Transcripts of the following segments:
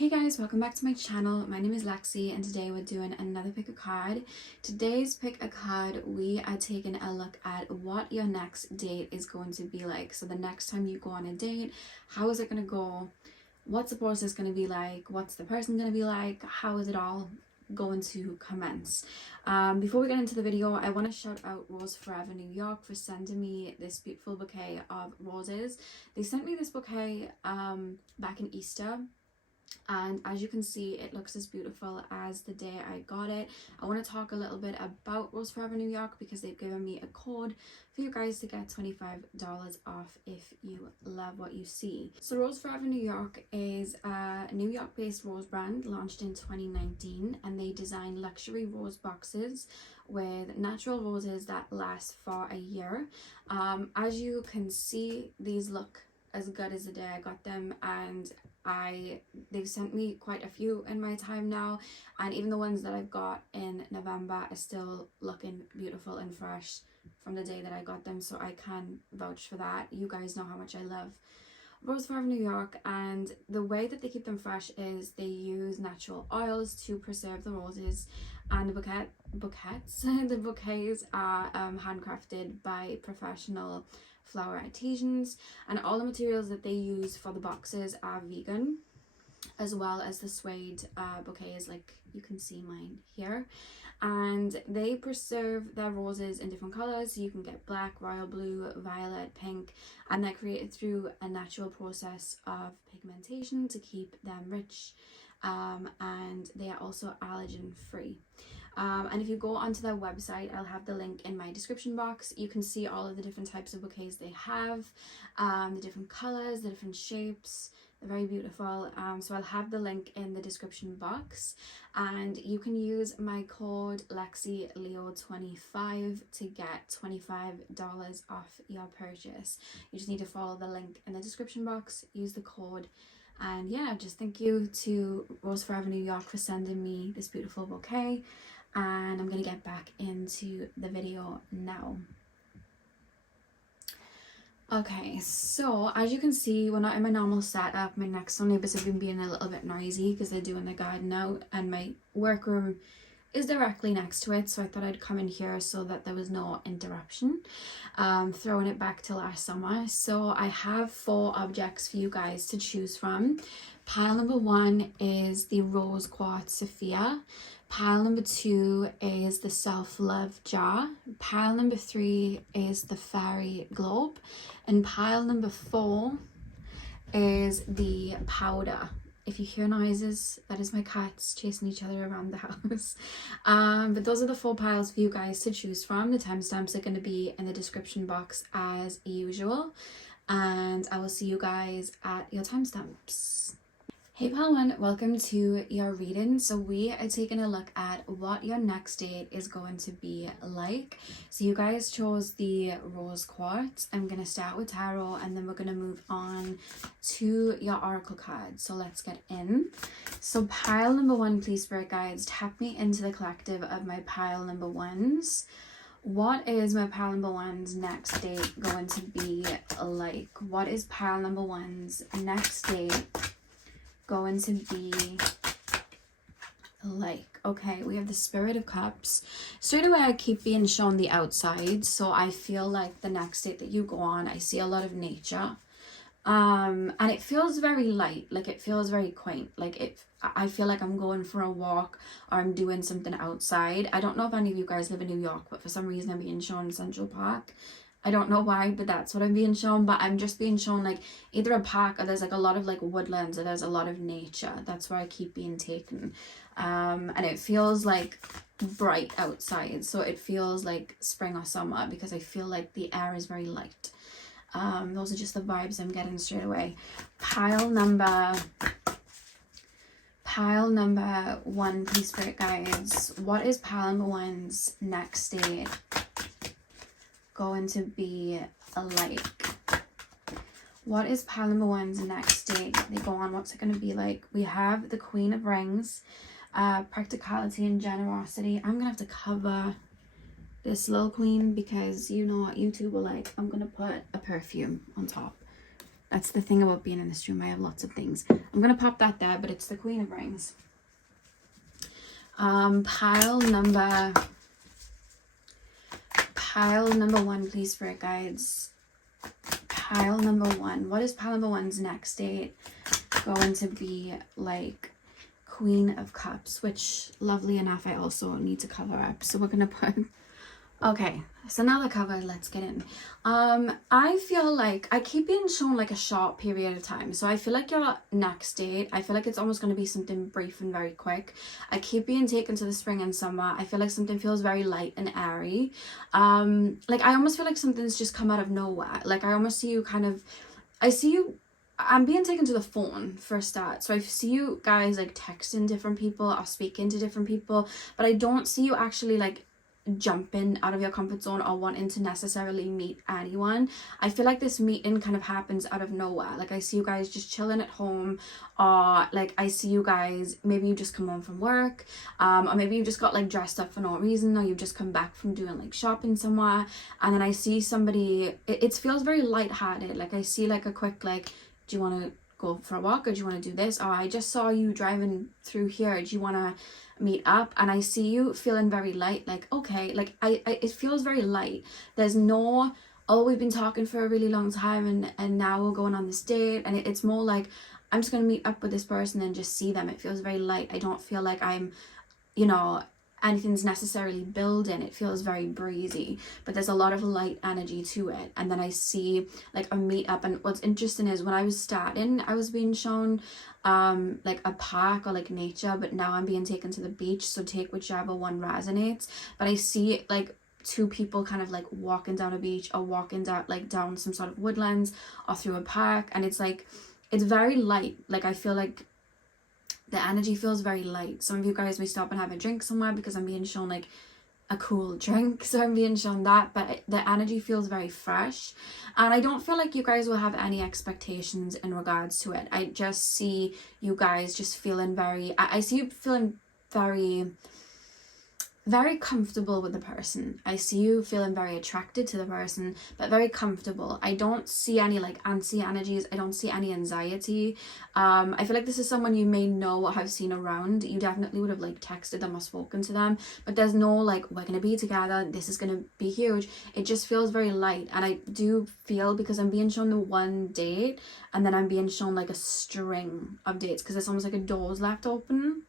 Hey guys, welcome back to my channel. My name is Lexi and today we're doing another pick a card. Today's pick a card, we are taking a look at what your next date is going to be like. So the next time you go on a date, how is it going to go? What's the process going to be like? What's the person going to be like? How is it all going to commence? Before we get into the video, I want to shout out Rose Forever New York for sending me this beautiful bouquet of roses. They sent me this bouquet back in Easter. And as you can see, it looks as beautiful as the day I got it. I want to talk a little bit about Rose Forever New York because they've given me a code for you guys to get $25 off if you love what you see. So Rose Forever New York is a New York based rose brand launched in 2019, and they design luxury rose boxes with natural roses that last for a year. As you can see, these look as good as the day I got them, and they've sent me quite a few in my time now, and even the ones that I've got in November are still looking beautiful and fresh from the day that I got them, so I can vouch for that. You guys know how much I love Rose Forever New York, and the way that they keep them fresh is they use natural oils to preserve the roses, and the bouquets are handcrafted by professional flower artisans, and all the materials that they use for the boxes are vegan, as well as the suede bouquets, like you can see mine here. And they preserve their roses in different colors, so you can get black, royal blue, violet, pink, and they're created through a natural process of pigmentation to keep them rich, and they are also allergen free. And if you go onto their website, I'll have the link in my description box. You can see all of the different types of bouquets they have, the different colors, the different shapes. They're very beautiful. So I'll have the link in the description box, and you can use my code LexiLeo25 to get $25 off your purchase. You just need to follow the link in the description box, use the code. And yeah, just thank you to Rose Forever New York for sending me this beautiful bouquet. And I'm gonna get back into the video now. Okay, so as you can see, we're not in my normal setup. My next door neighbours have been being a little bit noisy because they're doing the garden out, and my workroom is directly next to it, so I thought I'd come in here so that there was no interruption. Throwing it back to last summer. So I have 4 objects for you guys to choose from. Pile number 1 is the rose quartz Sophia. Pile number 2 is the self-love jar. Pile number 3 is the fairy globe. And pile number 4 is the powder. If you hear noises, that is my cats chasing each other around the house. But those are the 4 piles for you guys to choose from. The timestamps are going to be in the description box as usual. And I will see you guys at your timestamps. Hey pile 1, welcome to your reading. So we are taking a look at what your next date is going to be like. So you guys chose the rose quartz. I'm going to start with tarot, and then we're going to move on to your oracle card. So let's get in. So pile number 1, please, spirit guides, tap me into the collective of my pile number 1s. What is my pile number 1's next date going to be like? What is pile number 1's next date going to be like? Okay, we have the Spirit of Cups. Straight away I keep being shown the outside, so I feel like the next date that you go on, I see a lot of nature, and it feels very light, like it feels very quaint, like I feel like I'm going for a walk or I'm doing something outside. I don't know if any of you guys live in New York, but for some reason I'm being shown Central Park. I don't know why, but that's what I'm being shown. But I'm just being shown like either a park, or there's like a lot of like woodlands, or there's a lot of nature. That's where I keep being taken. And it feels like bright outside, so it feels like spring or summer because I feel like the air is very light. Those are just the vibes I'm getting straight away. Pile number 1, please, spirit guides. What is pile number 1's next date going to be like? What is pile number 1's next date they go on? What's it going to be like? We have the Queen of Rings, practicality and generosity. I'm gonna have to cover this little queen because you know what YouTube will like. I'm gonna put a perfume on top. That's the thing about being in this room. I have lots of things. I'm going to pop that there, but it's the Queen of Rings. Pile number 1, please, Spirit Guides. Pile number 1. What is pile number 1's next date going to be like? Queen of Cups, which, lovely enough, I also need to cover up. So we're going to put... Okay, so now the cover, let's get in. I feel like I keep being shown like a short period of time. So I feel like your next date, I feel like it's almost going to be something brief and very quick. I keep being taken to the spring and summer. I feel like something feels very light and airy. Like I almost feel like something's just come out of nowhere. Like I almost see you kind of, I'm being taken to the phone for a start. So I see you guys like texting different people or speaking to different people, but I don't see you actually like jumping out of your comfort zone or wanting to necessarily meet anyone. I feel like this meeting kind of happens out of nowhere. Like I see you guys just chilling at home, or like I see you guys, maybe you just come home from work, or maybe you just got like dressed up for no reason, or you've just come back from doing like shopping somewhere, and then I see somebody, it feels very lighthearted. Like I see like a quick like, do you want to go for a walk, or do you want to do this, or I just saw you driving through here, do you want to meet up? And I see you feeling very light, like okay, like I it feels very light. There's no, oh, we've been talking for a really long time and now we're going on this date, and it's more like I'm just gonna meet up with this person and just see them. It feels very light. I don't feel like I'm, you know, anything's necessarily building. It feels very breezy, but there's a lot of light energy to it. And then I see like a meetup, and what's interesting is when I was starting, I was being shown like a park or like nature, but now I'm being taken to the beach, so take whichever one resonates. But I see like 2 people kind of like walking down a beach, or walking down like down some sort of woodlands or through a park, and it's like, it's very light. Like I feel like the energy feels very light. Some of you guys may stop and have a drink somewhere because I'm being shown like a cool drink, so I'm being shown that, but the energy feels very fresh, and I don't feel like you guys will have any expectations in regards to it. I just see you guys just feeling very, I see you feeling very comfortable with the person. I see you feeling very attracted to the person, but very comfortable. I don't see any like antsy energies. I don't see any anxiety. I feel like this is someone you may know or have seen around. You definitely would have like texted them or spoken to them, but there's no like, we're gonna be together, this is gonna be huge. It just feels very light. And I do feel, because I'm being shown the one date, and then I'm being shown like a string of dates, because it's almost like a door's left open,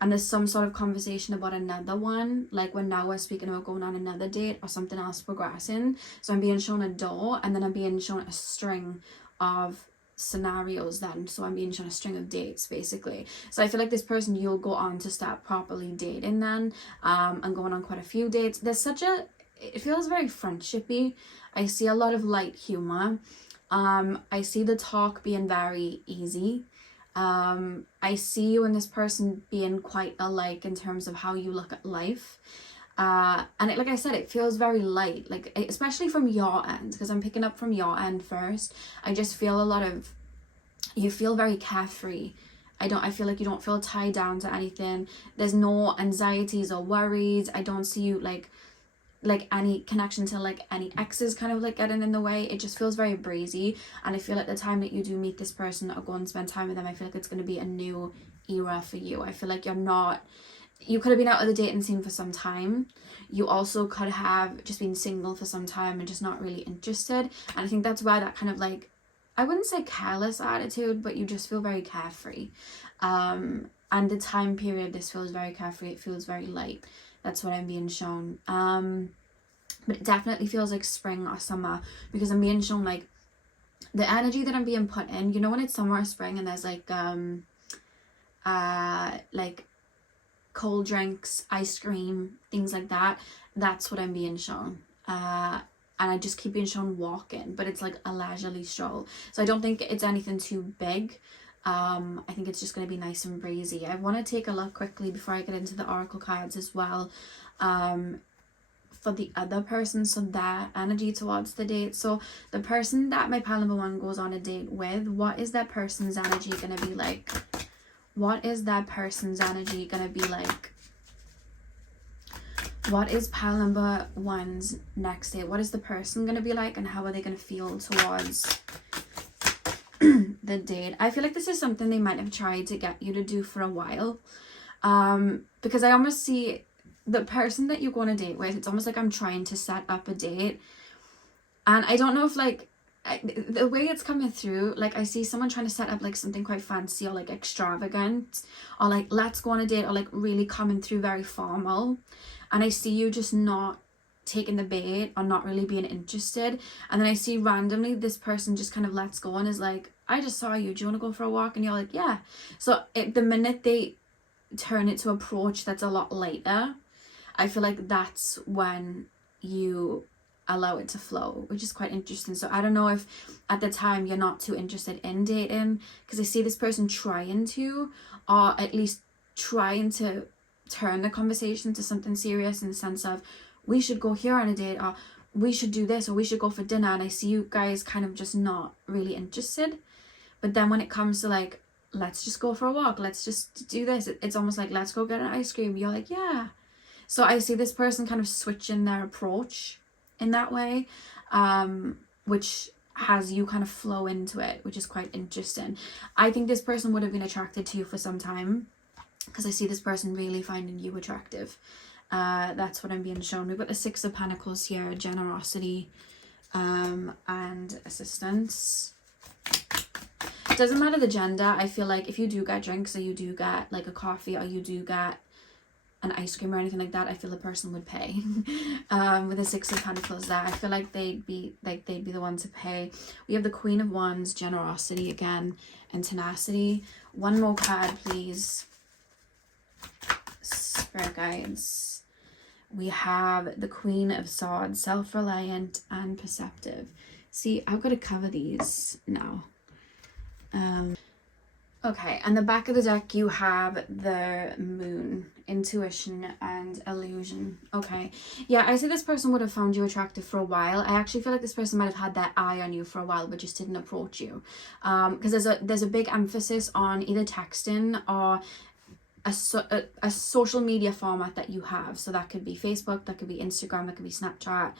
and there's some sort of conversation about another one, like when now we're speaking about going on another date or something else progressing. So I'm being shown a door, and then I'm being shown a string of scenarios then. So I'm being shown a string of dates basically. So I feel like this person, you'll go on to start properly dating then, and going on quite a few dates. There's such a, it feels very friendshipy. I see a lot of light humor. I see the talk being very easy. I see you and this person being quite alike in terms of how you look at life, and it, like I said, it feels very light, like especially from your end, because I'm picking up from your end first. I just feel a lot of, you feel very carefree. I feel like you don't feel tied down to anything. There's no anxieties or worries. I don't see you like any connection to like any exes kind of like getting in the way. It just feels very breezy, and I feel like the time that you do meet this person or go and spend time with them, I feel like it's going to be a new era for you. I feel like you could have been out of the dating scene for some time. You also could have just been single for some time and just not really interested, and I think that's why that kind of like, I wouldn't say careless attitude, but you just feel very carefree, and the time period, this feels very carefree. It feels very light. That's what I'm being shown. But it definitely feels like spring or summer, because I'm being shown like the energy that I'm being put in. You know when it's summer or spring and there's like cold drinks, ice cream, things like that. That's what I'm being shown. And I just keep being shown walking, but it's like a leisurely stroll. So I don't think it's anything too big. I think it's just going to be nice and breezy. I want to take a look quickly before I get into the oracle cards as well, for the other person, so their energy towards the date. So the person that my pile number 1 goes on a date with, what is that person's energy going to be like? What is that person's energy going to be like? What is pile number 1's next date? What is the person going to be like, and how are they going to feel towards the date. I feel like this is something they might have tried to get you to do for a while. Because I almost see the person that you're going to date with, it's almost like I'm trying to set up a date. And I don't know if like, the way it's coming through, like I see someone trying to set up like something quite fancy or like extravagant, or like let's go on a date, or like really coming through very formal. And I see you just not taking the bait or not really being interested. And then I see randomly this person just kind of lets go and is like, I just saw you, do you want to go for a walk? And you're like, yeah. So the minute they turn it to approach that's a lot later, I feel like that's when you allow it to flow, which is quite interesting. So I don't know if at the time you're not too interested in dating, because I see this person trying to, or at least trying to turn the conversation to something serious, in the sense of we should go here on a date, or we should do this, or we should go for dinner. And I see you guys kind of just not really interested. But then when it comes to like, let's just go for a walk, let's just do this, it's almost like, let's go get an ice cream, you're like, yeah. So I see this person kind of switching their approach in that way, which has you kind of flow into it, which is quite interesting. I think this person would have been attracted to you for some time, because I see this person really finding you attractive. That's what I'm being shown. We've got the Six of Pentacles here, generosity, and assistance. It doesn't matter the gender. I feel like if you do get drinks, or you do get like a coffee, or you do get an ice cream or anything like that, I feel the person would pay. With the Six of Pentacles there, I feel like they'd be the one to pay. We have the Queen of Wands, generosity again, and tenacity. One more card, please. Spirit guides. We have the Queen of Swords, self-reliant and perceptive. See, I've got to cover these now. Okay, and the back of the deck you have the Moon, intuition and illusion. Okay, yeah, I see this person would have found you attractive for a while. I actually feel like this person might have had their eye on you for a while but just didn't approach you, because there's a big emphasis on either texting or a social media format that you have. So that could be Facebook, that could be Instagram, that could be Snapchat,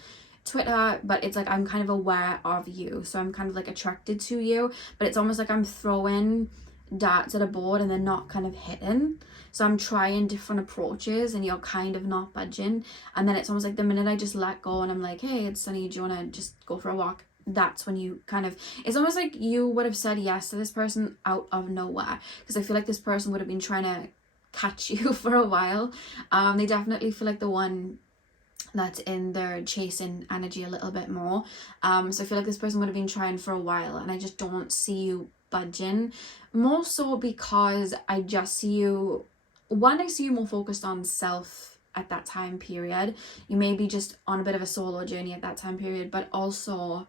Twitter. But it's like, I'm kind of aware of you, so I'm kind of like attracted to you, but it's almost like I'm throwing darts at a board and they're not kind of hitting. So I'm trying different approaches and you're kind of not budging. And then it's almost like the minute I just let go and I'm like, hey, it's Sunny, do you want to just go for a walk? That's when you kind of, it's almost like you would have said yes to this person out of nowhere, because I feel like this person would have been trying to catch you for a while. They definitely feel like the one that's in their chasing energy a little bit more. So I feel like this person would have been trying for a while, and I just don't see you budging, more so because I just see you, I see you more focused on self at that time period. You may be just on a bit of a solo journey at that time period, but also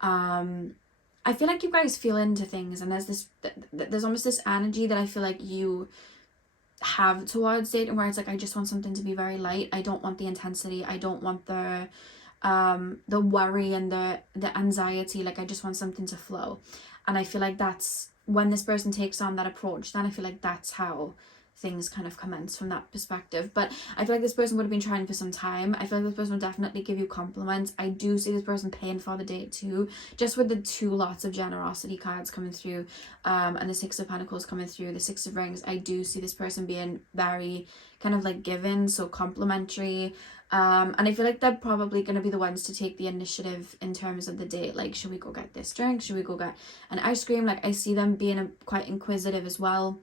I feel like you guys feel into things, and there's almost this energy that I feel like you have towards dating, where it's like, I just want something to be very light. I don't want the intensity, I don't want the worry and the anxiety. Like, I just want something to flow. And I feel like that's when this person takes on that approach, then I feel like that's how things kind of commence from that perspective. But I feel like this person would have been trying for some time. I feel like this person would definitely give you compliments. I do see this person paying for the date too, just with the two lots of generosity cards coming through, and the Six of Pentacles coming through, the Six of Rings. I do see this person being very kind of like giving, so complimentary. And I feel like they're probably going to be the ones to take the initiative in terms of the date. Like, should we go get this drink? Should we go get an ice cream? Like, I see them being quite inquisitive as well,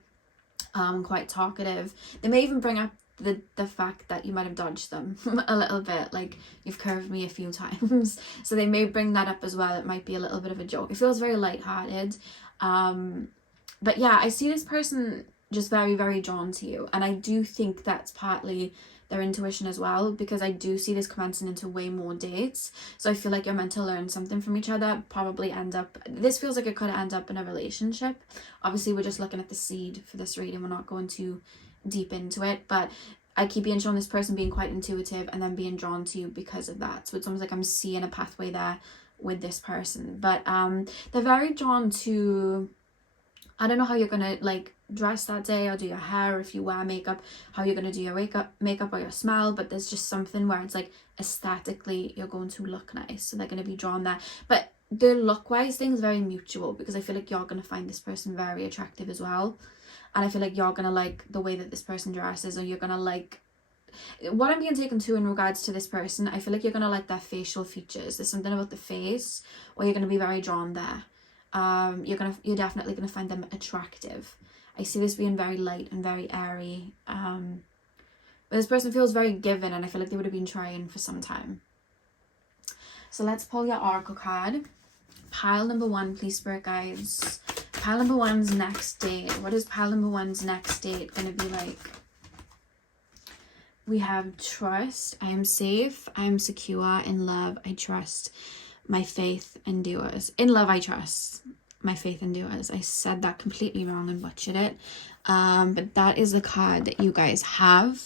quite talkative. They may even bring up the fact that you might have dodged them a little bit, like, you've curved me a few times. So they may bring that up as well. It might be a little bit of a joke. It feels very lighthearted. But yeah, I see this person just very, very drawn to you. And I do think that's partly their intuition as well, because I do see this commencing into way more dates. So I feel like you're meant to learn something from each other, probably end up, this feels like it could end up in a relationship. Obviously, we're just looking at the seed for this reading. We're not going too deep into it, but I keep being shown this person being quite intuitive and then being drawn to you because of that. So it's almost like I'm seeing a pathway there with this person. But they're very drawn to, I don't know how you're gonna like dress that day or do your hair, if you wear makeup, how you're gonna do your makeup or your smile, but there's just something where it's like aesthetically you're going to look nice, so they're going to be drawn there. But the look-wise thing is very mutual, because I feel like you're going to find this person very attractive as well. And I feel like you're going to like the way that this person dresses, or you're going to like what I'm being taken to in regards to this person. I feel like you're going to like their facial features. There's something about the face, or you're going to be very drawn there. You're definitely going to find them attractive. I see this being very light and very airy. But this person feels very given, and I feel like they would have been trying for some time. So let's pull your oracle card. Pile number 1, please, spirit guides. Pile number 1's next date. What is pile number 1's next date going to be like? We have trust. I am safe. I am secure. In love, I trust. My faith endures. In love, I trust. My faith endures. I said that completely wrong and butchered it. But that is the card that you guys have.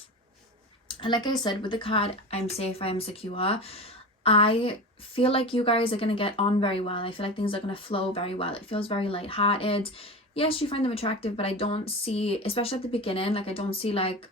And like I said, with the card, I'm safe. I am secure. I feel like you guys are going to get on very well. I feel like things are going to flow very well. It feels very lighthearted. Yes, you find them attractive, but I don't see, especially at the beginning, like I don't see like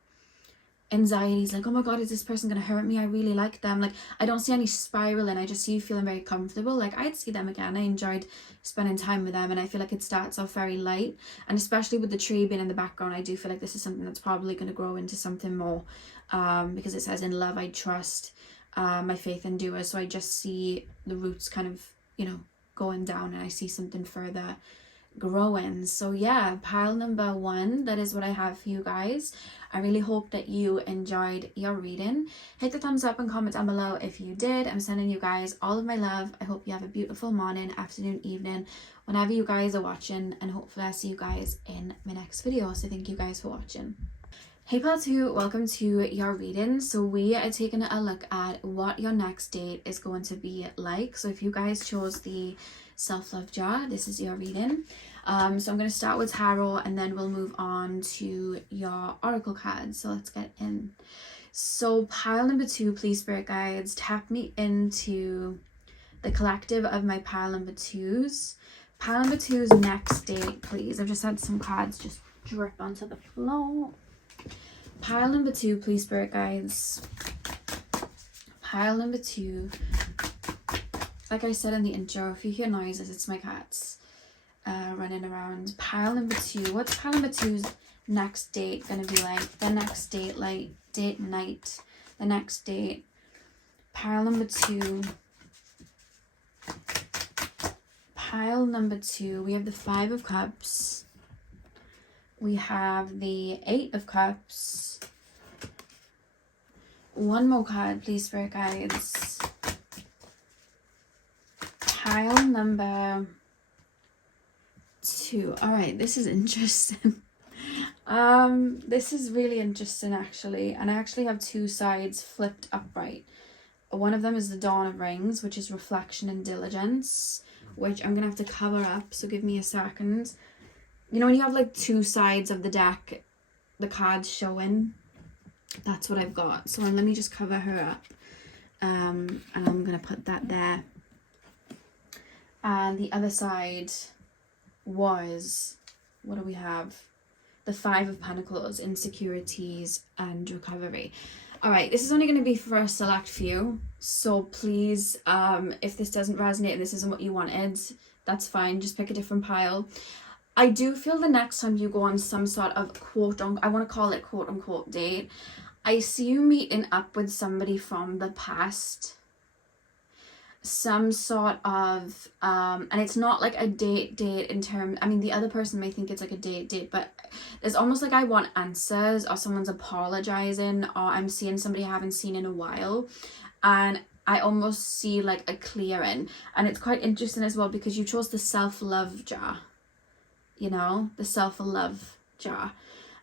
anxieties, like, oh my god, is this person gonna hurt me? I really like them. Like, I don't see any spiraling. I just see you feeling very comfortable. Like, I'd see them again. I enjoyed spending time with them, and I feel like it starts off very light, and especially with the tree being in the background, I do feel like this is something that's probably going to grow into something more, because it says in love I trust, my faith endures. So I just see the roots kind of, you know, going down, and I see something further growing. So yeah, pile number 1, that is what I have for you guys. I really hope that you enjoyed your reading. Hit the thumbs up and comment down below if you did. I'm sending you guys all of my love. I hope you have a beautiful morning, afternoon, evening, whenever you guys are watching, and hopefully I'll see you guys in my next video. So thank you guys for watching. Hey pile 2, welcome to your reading. So we are taking a look at what your next date is going to be like. So if you guys chose the self-love jar, this is your reading. So I'm going to start with tarot, and then we'll move on to your oracle cards. So let's get in. So pile number 2, please, spirit guides, tap me into the collective of my pile number 2s. Pile number 2's next date, please. I've just had some cards just drip onto the floor. Pile number 2, please, spirit guides. Pile number 2. Like I said in the intro, if you hear noises, it's my cats running around. Pile number 2. What's pile number 2's next date going to be like? The next date, like date night. The next date. Pile number 2. Pile number 2. We have the 5 of Cups. We have the 8 of Cups. One more card, please, spirit guides. Pile number 2. All right, this is interesting. This is really interesting, actually. And I actually have 2 sides flipped upright. One of them is the Dawn of Rings, which is reflection and diligence, which I'm gonna have to cover up, so give me a second. You know when you have like 2 sides of the deck, the cards showing? That's what I've got. So let me just cover her up. And I'm going to put that there. And the other side was, what do we have? The 5 of Pentacles, insecurities and recovery. All right, this is only going to be for a select few. So please, if this doesn't resonate and this isn't what you wanted, that's fine. Just pick a different pile. I do feel the next time you go on some sort of I want to call it quote unquote date, I see you meeting up with somebody from the past. Some sort of, and it's not like a date in terms, I mean, the other person may think it's like a date, but it's almost like I want answers, or someone's apologizing, or I'm seeing somebody I haven't seen in a while. And I almost see like a clearing. And it's quite interesting as well, because you chose the self-love jar. You know, the self-love jar.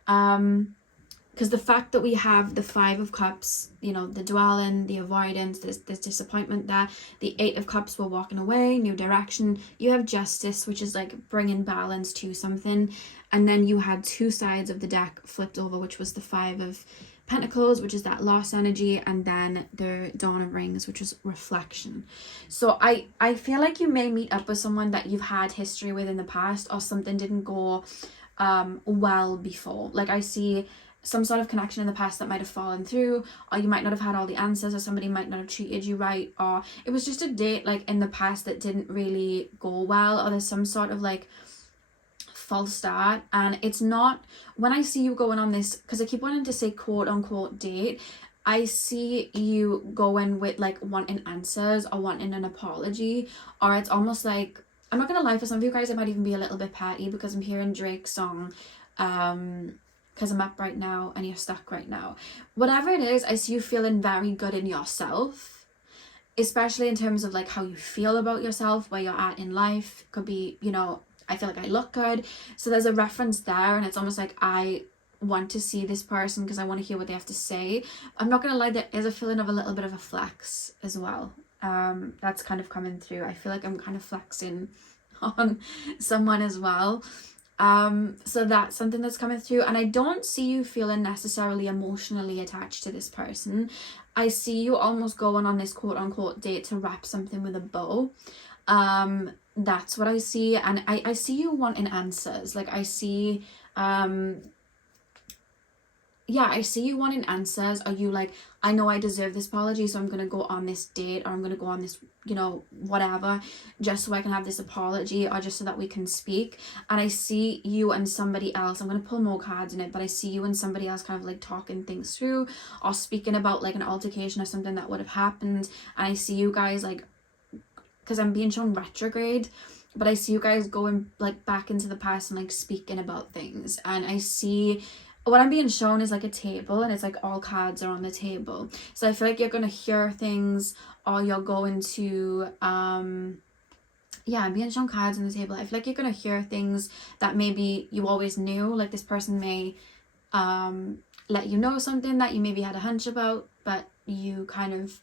Because the fact that we have the 5 of Cups, you know, the dwelling, the avoidance, there's disappointment there. The 8 of Cups, we're walking away, new direction. You have justice, which is like bringing balance to something. And then you had 2 sides of the deck flipped over, which was the 5 of Pentacles, which is that lost energy, and then the Dawn of Rings, which was reflection. So I feel like you may meet up with someone that you've had history with in the past, or something didn't go well before. Like I see some sort of connection in the past that might have fallen through, or you might not have had all the answers, or somebody might not have treated you right, or it was just a date like in the past that didn't really go well, or there's some sort of like false start. And it's not, when I see you going on this, because I keep wanting to say quote unquote date, I see you going with like wanting answers or wanting an apology, or it's almost like, I'm not gonna lie, for some of you guys it might even be a little bit petty, because I'm hearing Drake's song, because I'm up right now and you're stuck right now. Whatever it is, I see you feeling very good in yourself, especially in terms of like how you feel about yourself, where you're at in life. Could be, you know, I feel like I look good. So there's a reference there, and it's almost like I want to see this person because I want to hear what they have to say. I'm not gonna lie, there is a feeling of a little bit of a flex as well. That's kind of coming through. I feel like I'm kind of flexing on someone as well. So that's something that's coming through, and I don't see you feeling necessarily emotionally attached to this person. I see you almost going on this quote unquote date to wrap something with a bow. That's what I see, and I see you wanting answers. Like I see, yeah, I see you wanting answers. Are you like, I know I deserve this apology, so I'm gonna go on this date, or I'm gonna go on this, you know, whatever, just so I can have this apology, or just so that we can speak. And I see you and somebody else, I'm gonna pull more cards in it, but I see you and somebody else kind of like talking things through, or speaking about like an altercation or something that would have happened. And I see you guys like, because I'm being shown retrograde, but I see you guys going like back into the past and like speaking about things. And I see, what I'm being shown is like a table, and it's like all cards are on the table. So I feel like you're going to hear things, or you're going to, yeah, I'm being shown cards on the table. I feel like you're going to hear things that maybe you always knew. Like this person may let you know something that you maybe had a hunch about, but you kind of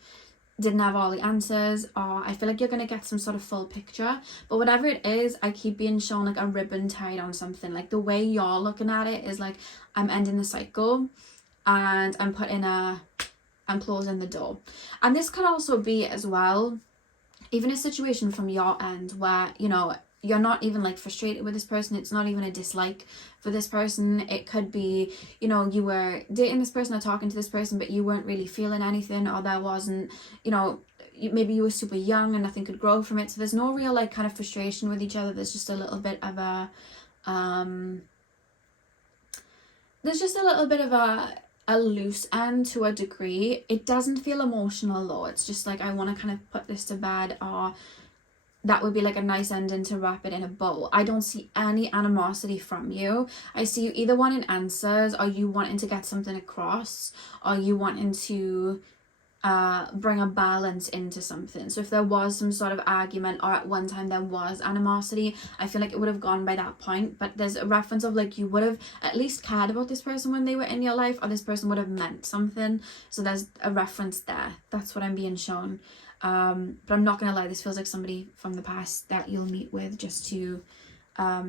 didn't have all the answers. Or I feel like you're going to get some sort of full picture. But whatever it is, I keep being shown like a ribbon tied on something. Like the way you're looking at it is like, I'm ending the cycle, and I'm closing the door. And this could also be as well, even a situation from your end where, you know, you're not even like frustrated with this person. It's not even a dislike for this person. It could be, you know, you were dating this person or talking to this person, but you weren't really feeling anything, or there wasn't, you know, maybe you were super young and nothing could grow from it. So there's no real like kind of frustration with each other. There's just a little bit of a a loose end to a degree. It doesn't feel emotional though. It's just like, I want to kind of put this to bed, or that would be like a nice ending to wrap it in a bow. I don't see any animosity from you. I see you either wanting answers, or you wanting to get something across, or you wanting to bring a balance into something. So if there was some sort of argument, or at one time there was animosity, I feel like it would have gone by that point. But there's a reference of like, you would have at least cared about this person when they were in your life, or this person would have meant something. So there's a reference there. That's what I'm being shown. But I'm not gonna lie, this feels like somebody from the past that you'll meet with just to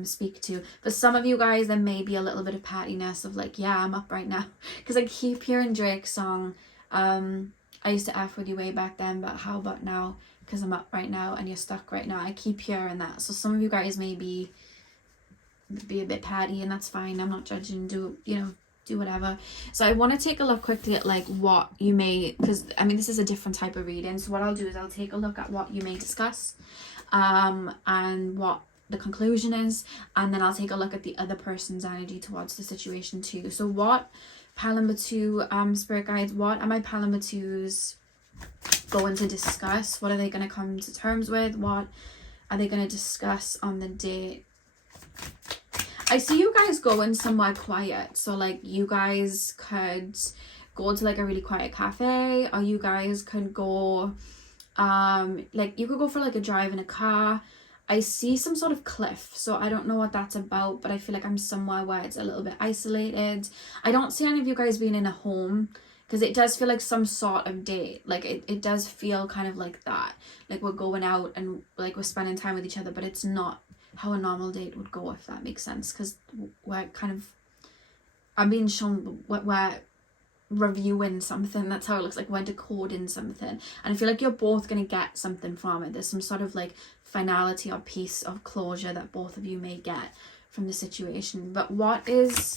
speak to. For some of you guys, there may be a little bit of pettiness of like, yeah, I'm up right now, because I keep hearing Drake's song, I used to F with you way back then, but how about now, because I'm up right now and you're stuck right now. I keep hearing that. So some of you guys may be a bit petty, and that's fine. I'm not judging. Do whatever. So I want to take a look quickly at like what you may, because I mean this is a different type of reading, so what I'll do is I'll take a look at what you may discuss, and what the conclusion is, and then I'll take a look at the other person's energy towards the situation too. So what pile number 2, spirit guides, what are my pile number 2s going to discuss? What are they going to come to terms with? What are they going to discuss on the date? I see you guys going somewhere quiet. So like you guys could go to like a really quiet cafe, or you guys could go like you could go for like a drive in a car. I see some sort of cliff, so I don't know what that's about, but I feel like I'm somewhere where it's a little bit isolated. I don't see any of you guys being in a home, because it does feel like some sort of date. Like it does feel kind of like that, like we're going out and like we're spending time with each other, but it's not how a normal date would go, if that makes sense, because we're kind of, I'm being shown we're reviewing something. That's how it looks like. We're decoding something, and I feel like you're both going to get something from it. There's some sort of like finality or piece of closure that both of you may get from the situation. But what is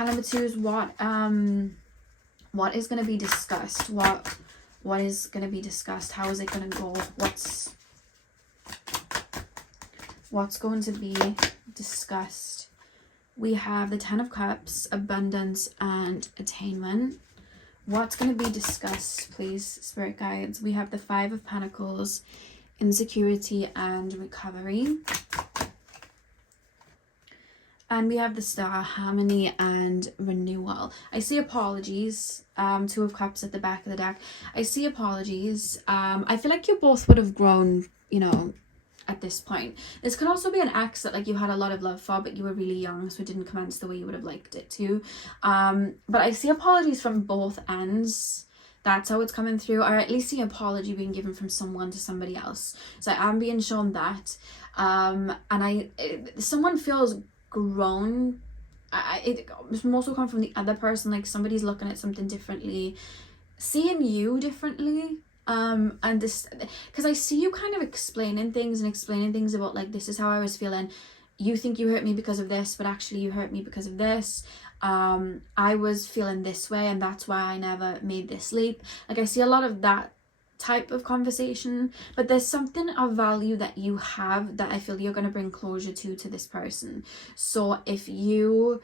pile number 2 is what is going to be discussed? What is going to be discussed? How is it going to go? What's going to be discussed? We have the 10 of Cups, abundance and attainment. What's going to be discussed, please, Spirit Guides? We have the 5 of Pentacles, insecurity and recovery. And we have the Star, harmony and renewal. I see apologies. 2 of Cups at the back of the deck. I see apologies. I feel like you both would have grown, you know, at this point. This could also be an ex that like you had a lot of love for, but you were really young, so it didn't commence the way you would have liked it to. But I see apologies from both ends. That's how it's coming through, or at least the apology being given from someone to somebody else. So I am being shown that. And someone feels grown. It must also come from the other person, like somebody's looking at something differently, seeing you differently. And this, because I see you kind of explaining things about like, this is how I was feeling. You think you hurt me because of this, but actually you hurt me because of this. I was feeling this way and that's why I never made this leap. Like I see a lot of that type of conversation, but there's something of value that you have that I feel you're going to bring closure to this person. So if you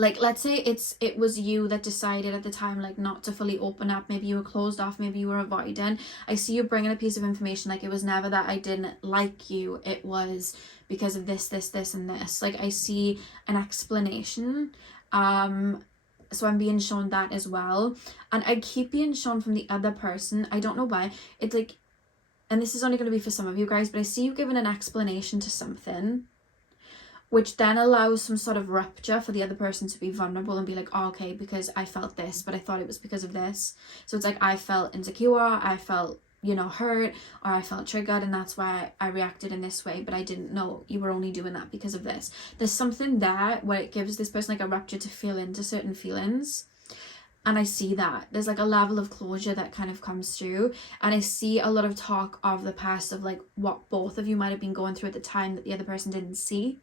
like, let's say it was you that decided at the time like not to fully open up, maybe you were closed off, maybe you were avoiding. I see you bringing a piece of information, like it was never that I didn't like you, it was because of this and this. Like I see an explanation. So I'm being shown that as well, and I keep being shown from the other person. I don't know why. It's like, and this is only going to be for some of you guys, but I see you giving an explanation to something, which then allows some sort of rupture for the other person to be vulnerable and be like, oh, okay, because I felt this, but I thought it was because of this. So it's like, I felt insecure, I felt, you know, hurt, or I felt triggered, and that's why I reacted in this way, but I didn't know you were only doing that because of this. There's something there where it gives this person like a rupture to feel into certain feelings. And I see that there's like a level of closure that kind of comes through, and I see a lot of talk of the past, of like what both of you might have been going through at the time that the other person didn't see.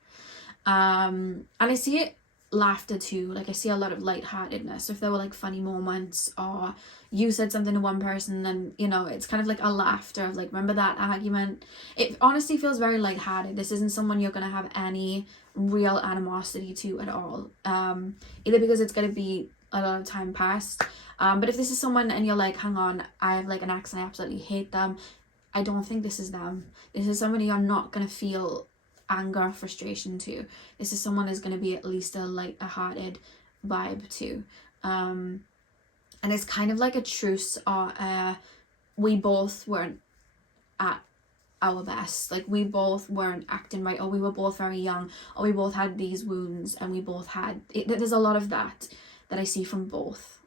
And I see it laughter too. Like I see a lot of lightheartedness. If there were like funny moments, or you said something to one person and you know it's kind of like a laughter of like, remember that argument? It honestly feels very lighthearted. This isn't someone you're gonna have any real animosity to at all, either because it's gonna be a lot of time past, but if this is someone and you're like, hang on, I have like an ex and I absolutely hate them, I don't think this is them. This is somebody you're not gonna feel anger or frustration to. This is someone who's going to be at least a light-hearted vibe to, and it's kind of like a truce, or we both weren't at our best, like we both weren't acting right, or we were both very young, or we both had these wounds, and we both had it. There's a lot of that I see from both.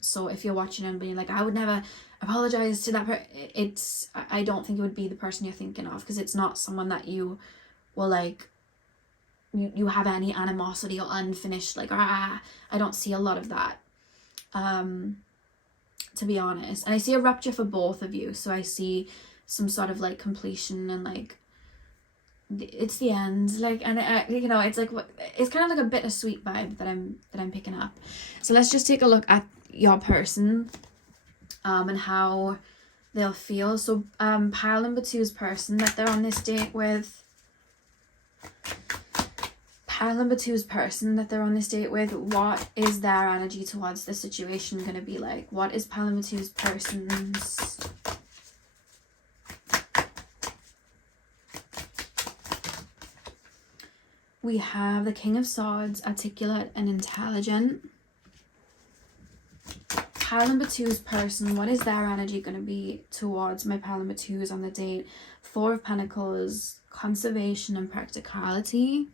So if you're watching and being like, I would never apologize to that it's, I don't think it would be the person you're thinking of, because it's not someone that you will like, you have any animosity or unfinished like, I don't see a lot of that, to be honest. And I see a rupture for both of you, so I see some sort of like completion, and like it's the end, like, and you know, it's like, it's kind of like a bittersweet vibe that I'm picking up. So let's just take a look at your person, and how they'll feel. So pile number 2's person that they're on this date with. Pile number 2's person that they're on this date with, what is their energy towards the situation going to be like? What is pile number 2's person's? We have the King of Swords, articulate and intelligent. Pile number 2's person, what is their energy going to be towards my pile number 2's on the date? 4 of Pentacles, conservation and practicality.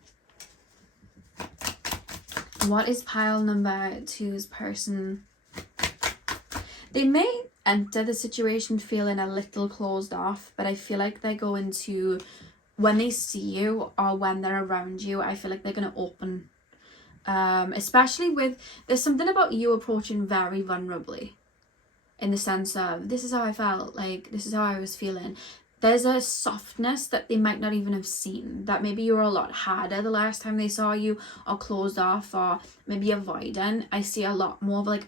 What is pile number 2's person? They may enter the situation feeling a little closed off, but I feel like they're going to, when they see you or when they're around you, I feel like they're going to open. Especially with, there's something about you approaching very vulnerably, in the sense of, this is how I felt, like this is how I was feeling. there's a softness that they might not even have seen, that maybe you were a lot harder the last time they saw you, or closed off, or maybe avoidant. I see a lot more of like,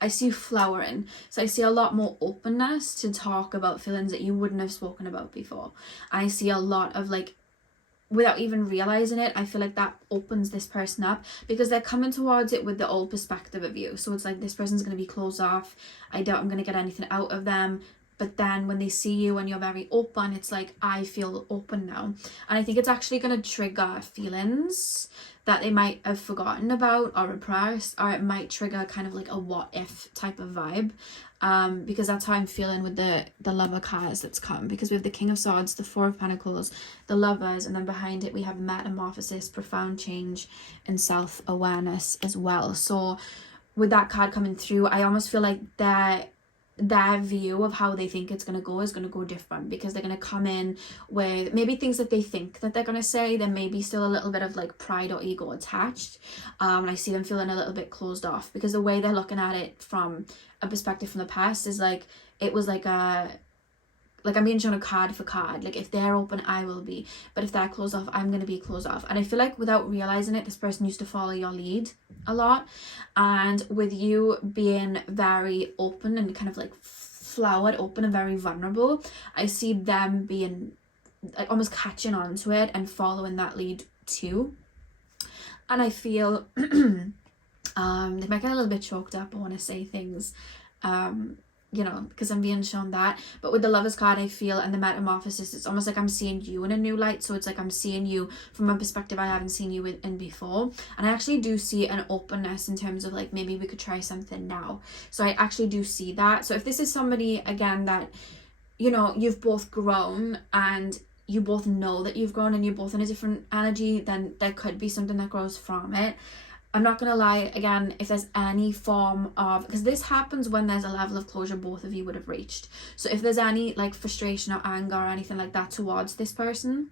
I see you flowering. So I see a lot more openness to talk about feelings that you wouldn't have spoken about before. I see a lot of like, without even realizing it, I feel like that opens this person up, because they're coming towards it with the old perspective of you. So it's like, this person's going to be closed off. I doubt I'm going to get anything out of them. But then when they see you and you're very open, it's like, I feel open now. And I think it's actually going to trigger feelings that they might have forgotten about or repressed, or it might trigger kind of like a what if type of vibe. Because that's how I'm feeling with the lover cards that's come, because we have the King of Swords, the Four of Pentacles, the Lovers, and then behind it we have metamorphosis, profound change, and self-awareness as well. So with that card coming through, I almost feel like their view of how they think it's going to go different, because they're going to come in with maybe things that they think that they're going to say. There may be still a little bit of like pride or ego attached, and I see them feeling a little bit closed off, because the way they're looking at it from a perspective from the past is like, it was like I'm being shown a card for card. Like, if they're open, I will be. But if they're closed off, I'm going to be closed off. And I feel like without realizing it, this person used to follow your lead a lot. And with you being very open and kind of like flowered open and very vulnerable, I see them being like almost catching on to it and following that lead too. And I feel they might get a little bit choked up. I want to say things. You know, because I'm being shown that. But with the Lovers card, I feel, and the metamorphosis, it's almost like I'm seeing you in a new light. So it's like I'm seeing you from a perspective I haven't seen you in before. And I actually do see an openness in terms of like, maybe we could try something now. So I actually do see that. So if this is somebody, again, that, you know, you've both grown and you both know that you've grown and you're both in a different energy, then there could be something that grows from it. I'm not going to lie, again, if there's any form of, because this happens when there's a level of closure both of you would have reached. So if there's any like frustration or anger or anything like that towards this person,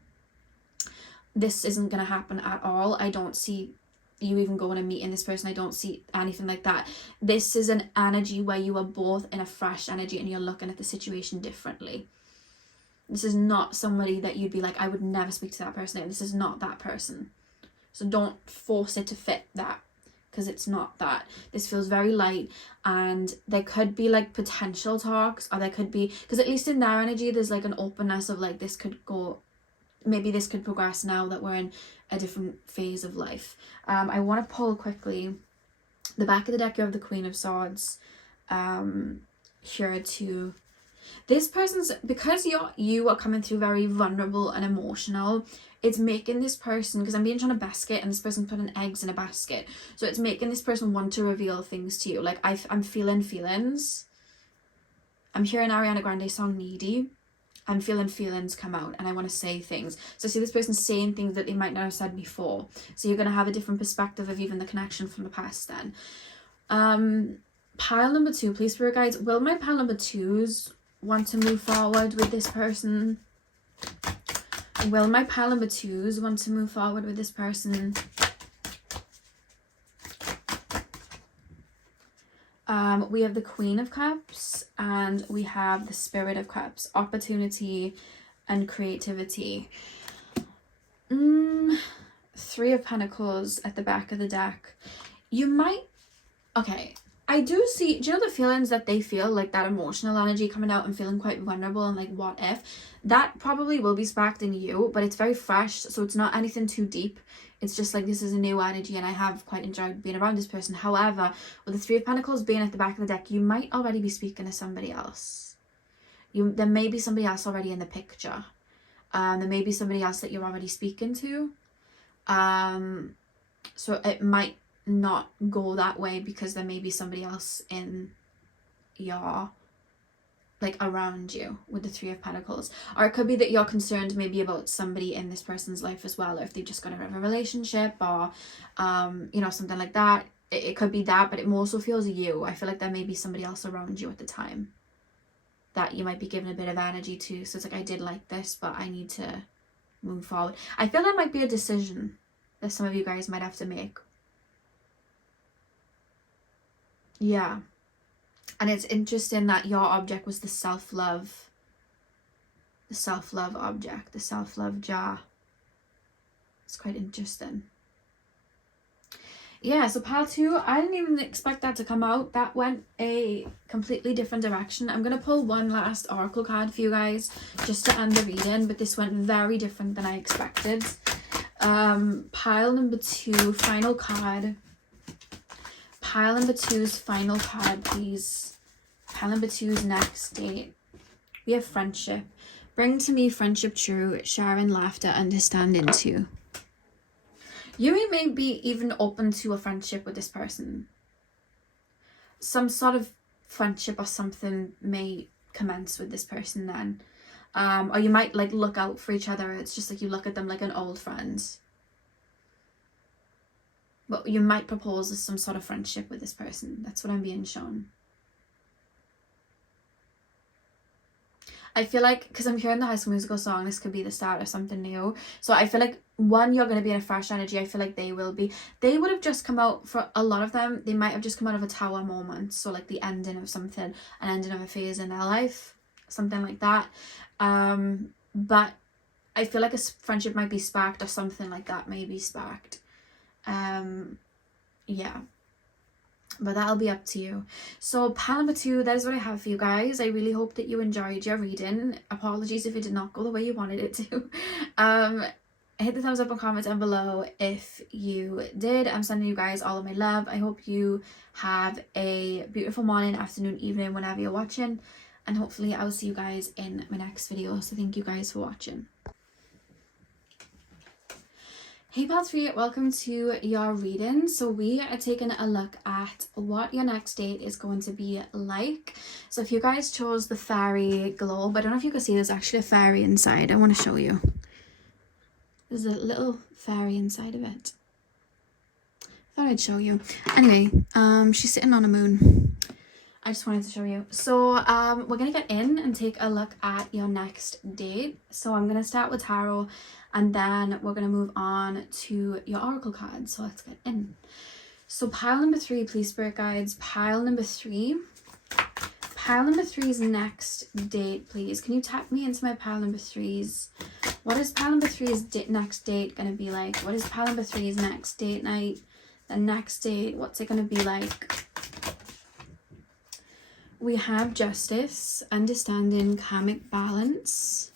this isn't going to happen at all. I don't see you even going and meeting this person. I don't see anything like that. This is an energy where you are both in a fresh energy and you're looking at the situation differently. This is not somebody that you'd be like, I would never speak to that person. This is not that person. So don't force it to fit that, because it's not that. This feels very light, and there could be like potential talks, or there could be, because at least in their energy there's like an openness of like, this could go, maybe this could progress now that we're in a different phase of life. I want to pull quickly the back of the deck. You have the Queen of Swords here to this person's, because you are coming through very vulnerable and emotional, it's making this person, because I'm being shown a basket and this person putting eggs in a basket, so it's making this person want to reveal things to you. Like, I'm feeling feelings. I'm hearing Ariana Grande song Needy. I'm feeling feelings come out and I want to say things. So I see this person saying things that they might not have said before, so you're going to have a different perspective of even the connection from the past then. Pile number 2, please, spirit guides, will my pile number 2s want to move forward with this person? Will my pile number 2s want to move forward with this person? We have the Queen of Cups and we have the Spirit of Cups, opportunity and creativity. 3 of Pentacles at the back of the deck. You might, okay, I do see, do you know the feelings that they feel, like that emotional energy coming out and feeling quite vulnerable and like, what if? That probably will be sparked in you, but it's very fresh, so it's not anything too deep. It's just like, this is a new energy and I have quite enjoyed being around this person. However, with the 3 of Pentacles being at the back of the deck, you might already be speaking to somebody else. There may be somebody else already in the picture. There may be somebody else that you're already speaking to. So it might not go that way because there may be somebody else in your, like, around you with the 3 of Pentacles. Or it could be that you're concerned maybe about somebody in this person's life as well, or if they've just got out of a relationship, or you know, something like that. It could be that, but it more so feels you. I feel like there may be somebody else around you at the time that you might be giving a bit of energy to. So it's like, I did like this, but I need to move forward. I feel that might be a decision that some of you guys might have to make. Yeah. And it's interesting that your object was the self-love the self-love object, the self-love jar. It's quite interesting. Yeah, so pile 2, I didn't even expect that to come out. That went a completely different direction. I'm going to pull one last oracle card for you guys just to end the reading, but this went very different than I expected. Pile number 2, final card. Pile number 2's final card, please. Pile number 2's next date. We have friendship. Bring to me friendship true, sharing laughter, understanding too. You may be even open to a friendship with this person. Some sort of friendship or something may commence with this person then. Or you might like look out for each other. It's just like you look at them like an old friend. But you might propose some sort of friendship with this person. That's what I'm being shown. I feel like, because I'm hearing the High School Musical song, this could be the start of something new. So I feel like, one, you're going to be in a fresh energy. I feel like they will be. They would have just come out, for a lot of them, they might have just come out of a tower moment. So like the ending of something, an ending of a phase in their life, something like that. But I feel like a friendship might be sparked, or something like that may be sparked. Yeah. But that'll be up to you. So pile number 2, that is what I have for you guys. I really hope that you enjoyed your reading. Apologies if it did not go the way you wanted it to. Hit the thumbs up and comment down below if you did. I'm sending you guys all of my love. I hope you have a beautiful morning, afternoon, evening, whenever you're watching. And hopefully I will see you guys in my next video. So thank you guys for watching. Hey pile 3, welcome to your reading. So we are taking a look at what your next date is going to be like. So if you guys chose the fairy globe, I don't know if you can see, there's actually a fairy inside. I want to show you. There's a little fairy inside of it. Thought I'd show you. Anyway, she's sitting on a moon. I just wanted to show you. So we're going to get in and take a look at your next date. So I'm going to start with tarot, and then we're going to move on to your oracle cards. So let's get in. So pile number 3, please, spirit guides. Pile number 3. Pile number 3's next date, please. Can you tap me into my pile number 3's? What is pile number 3's next date going to be like? What is pile number 3's next date night? The next date, what's it going to be like? We have justice, understanding, karmic balance.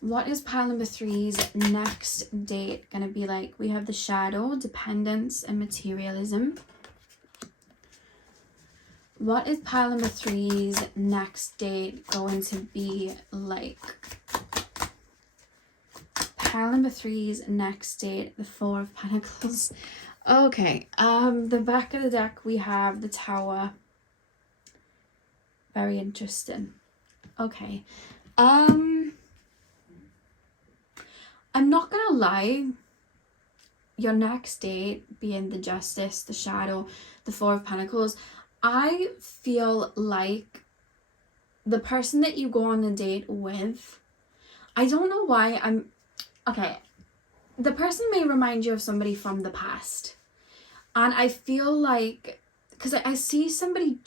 What is pile number 3's next date going to be like? We have the shadow, dependence, and materialism. What is pile number 3's next date going to be like? Pile number 3's next date, the 4 of Pentacles. Okay, the back of the deck, we have the Tower. Very interesting. Okay. I'm not gonna lie, your next date being the Justice, the Shadow, the 4 of Pentacles, I feel like the person that you go on a date with, I don't know why okay, the person may remind you of somebody from the past. And I feel like, because I see somebody,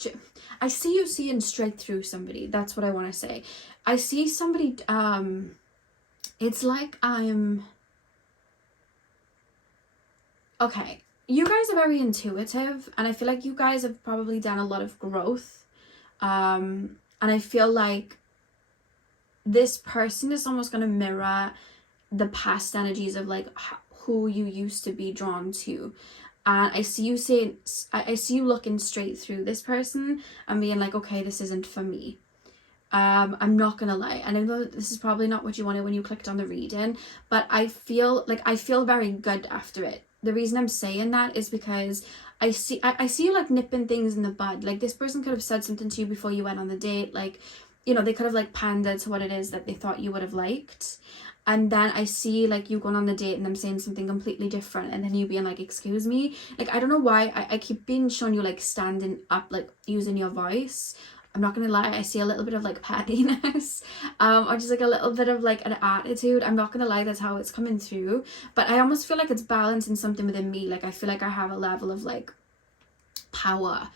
I see you seeing straight through somebody. That's what I want to say. I see somebody, it's like okay, you guys are very intuitive, and I feel like you guys have probably done a lot of growth. And I feel like this person is almost going to mirror the past energies of like who you used to be drawn to. And I see you saying, I see you looking straight through this person and being like, okay, this isn't for me. I'm not gonna lie, and I know this is probably not what you wanted when you clicked on the reading, but I feel very good after it. The reason I'm saying that is because I see you like nipping things in the bud. Like this person could have said something to you before you went on the date, like, you know, they could have like pandered to what it is that they thought you would have liked. And then I see like you going on the date and them saying something completely different, and then you being like, excuse me. Like, I don't know why I keep being shown you like standing up, like using your voice. I'm not gonna lie, I see a little bit of like pettiness, or just like a little bit of like an attitude. I'm not gonna lie, that's how it's coming through. But I almost feel like it's balancing something within me. Like I feel like I have a level of like power,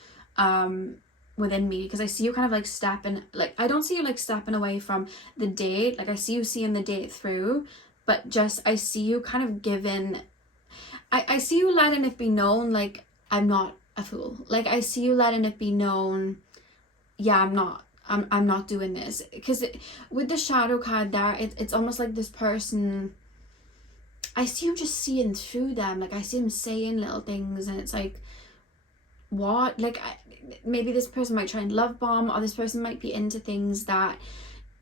within me, because I see you kind of like stepping, like I don't see you like stepping away from the date, like I see you seeing the date through, but just I see you kind of giving, I see you letting it be known, like I'm not a fool. Like I see you letting it be known, yeah, I'm not doing this. Because with the shadow card there, it's almost like this person, I see you just seeing through them. Like I see them saying little things, and it's like, what? Like maybe this person might try and love bomb, or this person might be into things that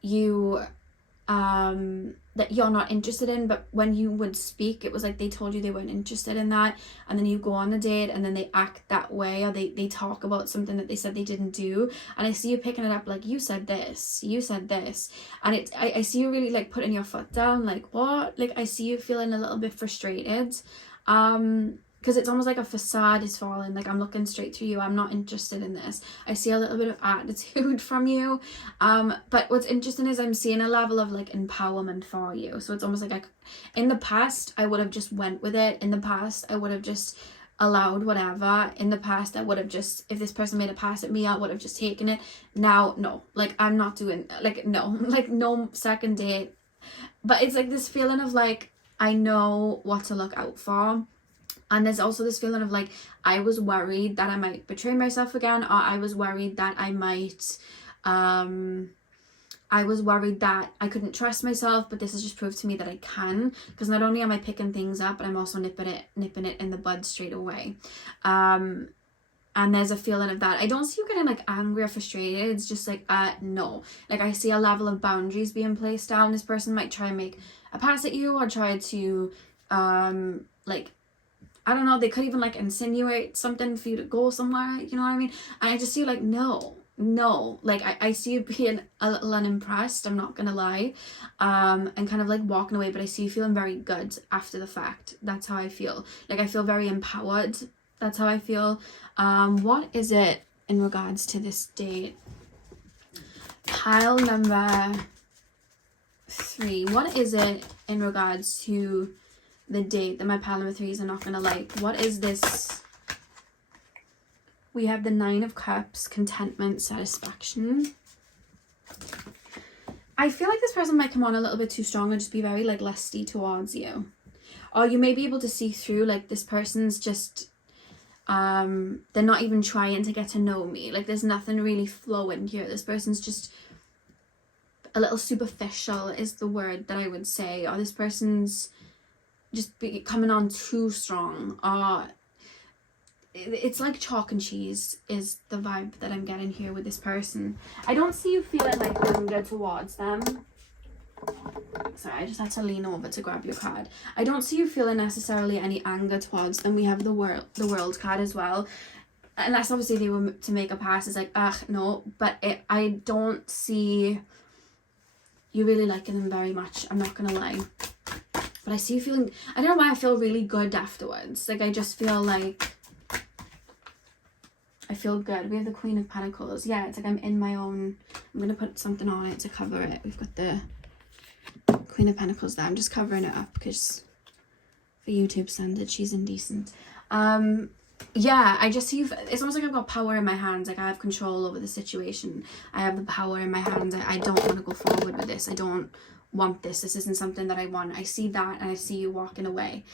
you that you're not interested in, but when you would speak, it was like they told you they weren't interested in that, and then you go on a date and then they act that way, or they talk about something that they said they didn't do, and I see you picking it up like, you said this, and I see you really like putting your foot down, like what? Like I see you feeling a little bit frustrated, because it's almost like a facade is falling, like I'm looking straight through you, I'm not interested in this. I see a little bit of attitude from you, but what's interesting is I'm seeing a level of like empowerment for you. So it's almost like in the past I would have just went with it, in the past I would have just allowed whatever, in the past I would have just, if this person made a pass at me, I would have just taken it. Now no, like I'm not doing, like no, like no second date. But it's like this feeling of like I know what to look out for. And there's also this feeling of like, I was worried that I might betray myself again, or I was worried that I might, I was worried that I couldn't trust myself, but this has just proved to me that I can, because not only am I picking things up, but I'm also nipping it in the bud straight away. And there's a feeling of that. I don't see you getting like angry or frustrated. It's just like, no. Like I see a level of boundaries being placed down. This person might try and make a pass at you, or try to, like, I don't know, they could even like insinuate something for you to go somewhere, you know what I mean? And I just see like, no, like I see you being a little unimpressed, I'm not gonna lie, and kind of like walking away, but I see you feeling very good after the fact. That's how I feel. Like I feel very empowered. That's how I feel. What is it in regards to this date? Pile number 3. What is it in regards to the date that my pile number 3s are not gonna like? What is this? We have the 9 of Cups, contentment, satisfaction. I feel like this person might come on a little bit too strong and just be very like lusty towards you, or you may be able to see through like this person's just they're not even trying to get to know me. Like there's nothing really flowing here. This person's just a little superficial is the word that I would say, or this person's just coming on too strong, or it's like chalk and cheese is the vibe that I'm getting here with this person. I don't see you feeling like anger towards them. Sorry, I just had to lean over to grab your card. I don't see you feeling necessarily any anger towards them. We have the world card as well, unless obviously they were to make a pass. It's like, no, but I don't see you really liking them very much, I'm not gonna lie. But I see you feeling, I don't know why I feel really good afterwards. Like I just feel like I feel good. We have the Queen of Pentacles. Yeah, it's like I'm in my own, I'm going to put something on it to cover it. We've got the Queen of Pentacles there. I'm just covering it up because for YouTube standards, she's indecent. Yeah, I just see you, it's almost like I've got power in my hands. Like I have control over the situation. I have the power in my hands. I don't want to go forward with this. I don't want this. This isn't something that I want. I see that, and I see you walking away.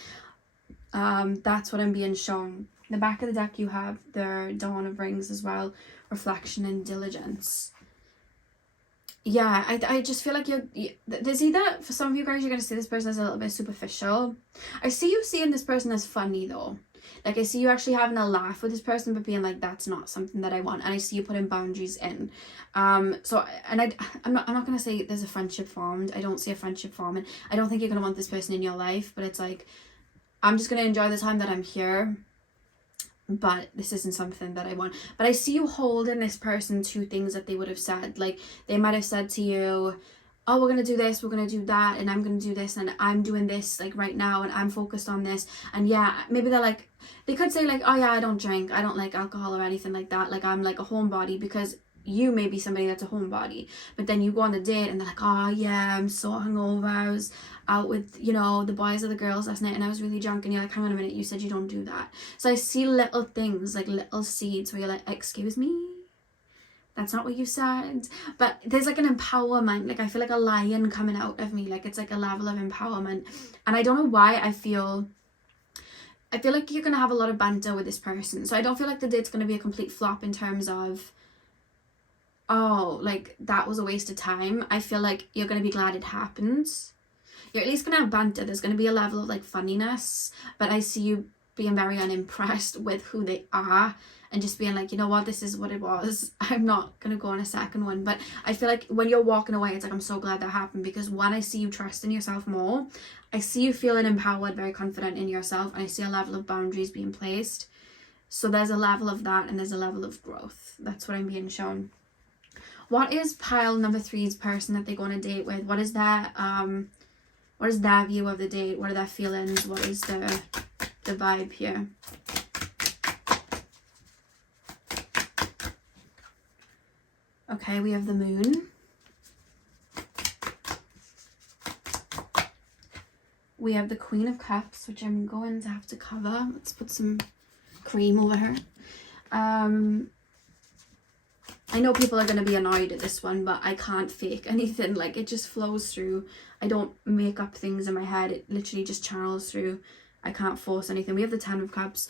That's what I'm being shown. In the back of the deck you have the Dawn of Rings as well, reflection and diligence. Yeah, I just feel like there's either, for some of you guys, you're going to see this person as a little bit superficial. I see you seeing this person as funny though. Like I see you actually having a laugh with this person, but being like, that's not something that I want. And I see you putting boundaries in. So, and I'm not going to say there's a friendship formed. I don't see a friendship forming. I don't think you're going to want this person in your life, but it's like, I'm just going to enjoy the time that I'm here, but this isn't something that I want. But I see you holding this person to things that they would have said. Like they might have said to you, oh, we're going to do this, we're going to do that, and I'm going to do this, and I'm doing this like right now, and I'm focused on this. And yeah, maybe they're like, they could say like, oh yeah, I don't drink, I don't like alcohol or anything like that, like I'm like a homebody, because you may be somebody that's a homebody. But then you go on the date and they're like, oh yeah, I'm so hungover, I was out with, you know, the boys or the girls last night and I was really drunk, and you're like, hang on a minute, you said you don't do that. So I see little things, like little seeds where you're like, excuse me, that's not what you said. But there's like an empowerment, like I feel like a lion coming out of me, like it's like a level of empowerment. And I don't know why I feel like you're gonna have a lot of banter with this person. So I don't feel like the date's gonna be a complete flop in terms of, oh, like that was a waste of time. I feel like you're gonna be glad it happened. You're at least gonna have banter. There's gonna be a level of like funniness, but I see you being very unimpressed with who they are and just being like, you know what, this is what it was. I'm not gonna go on a second one. But I feel like when you're walking away, it's like, I'm so glad that happened, because when I see you trusting yourself more, I see you feeling empowered, very confident in yourself, and I see a level of boundaries being placed. So there's a level of that, and there's a level of growth. That's what I'm being shown. What is pile number 3's person that they go on a date with? What is their view of the date? What are their feelings? What is the vibe here? Okay, we have the moon. We have the Queen of Cups, which I'm going to have to cover. Let's put some cream over her. I know people are going to be annoyed at this one, but I can't fake anything. Like, it just flows through. I don't make up things in my head. It literally just channels through. I can't force anything. We have the 10 of Cups.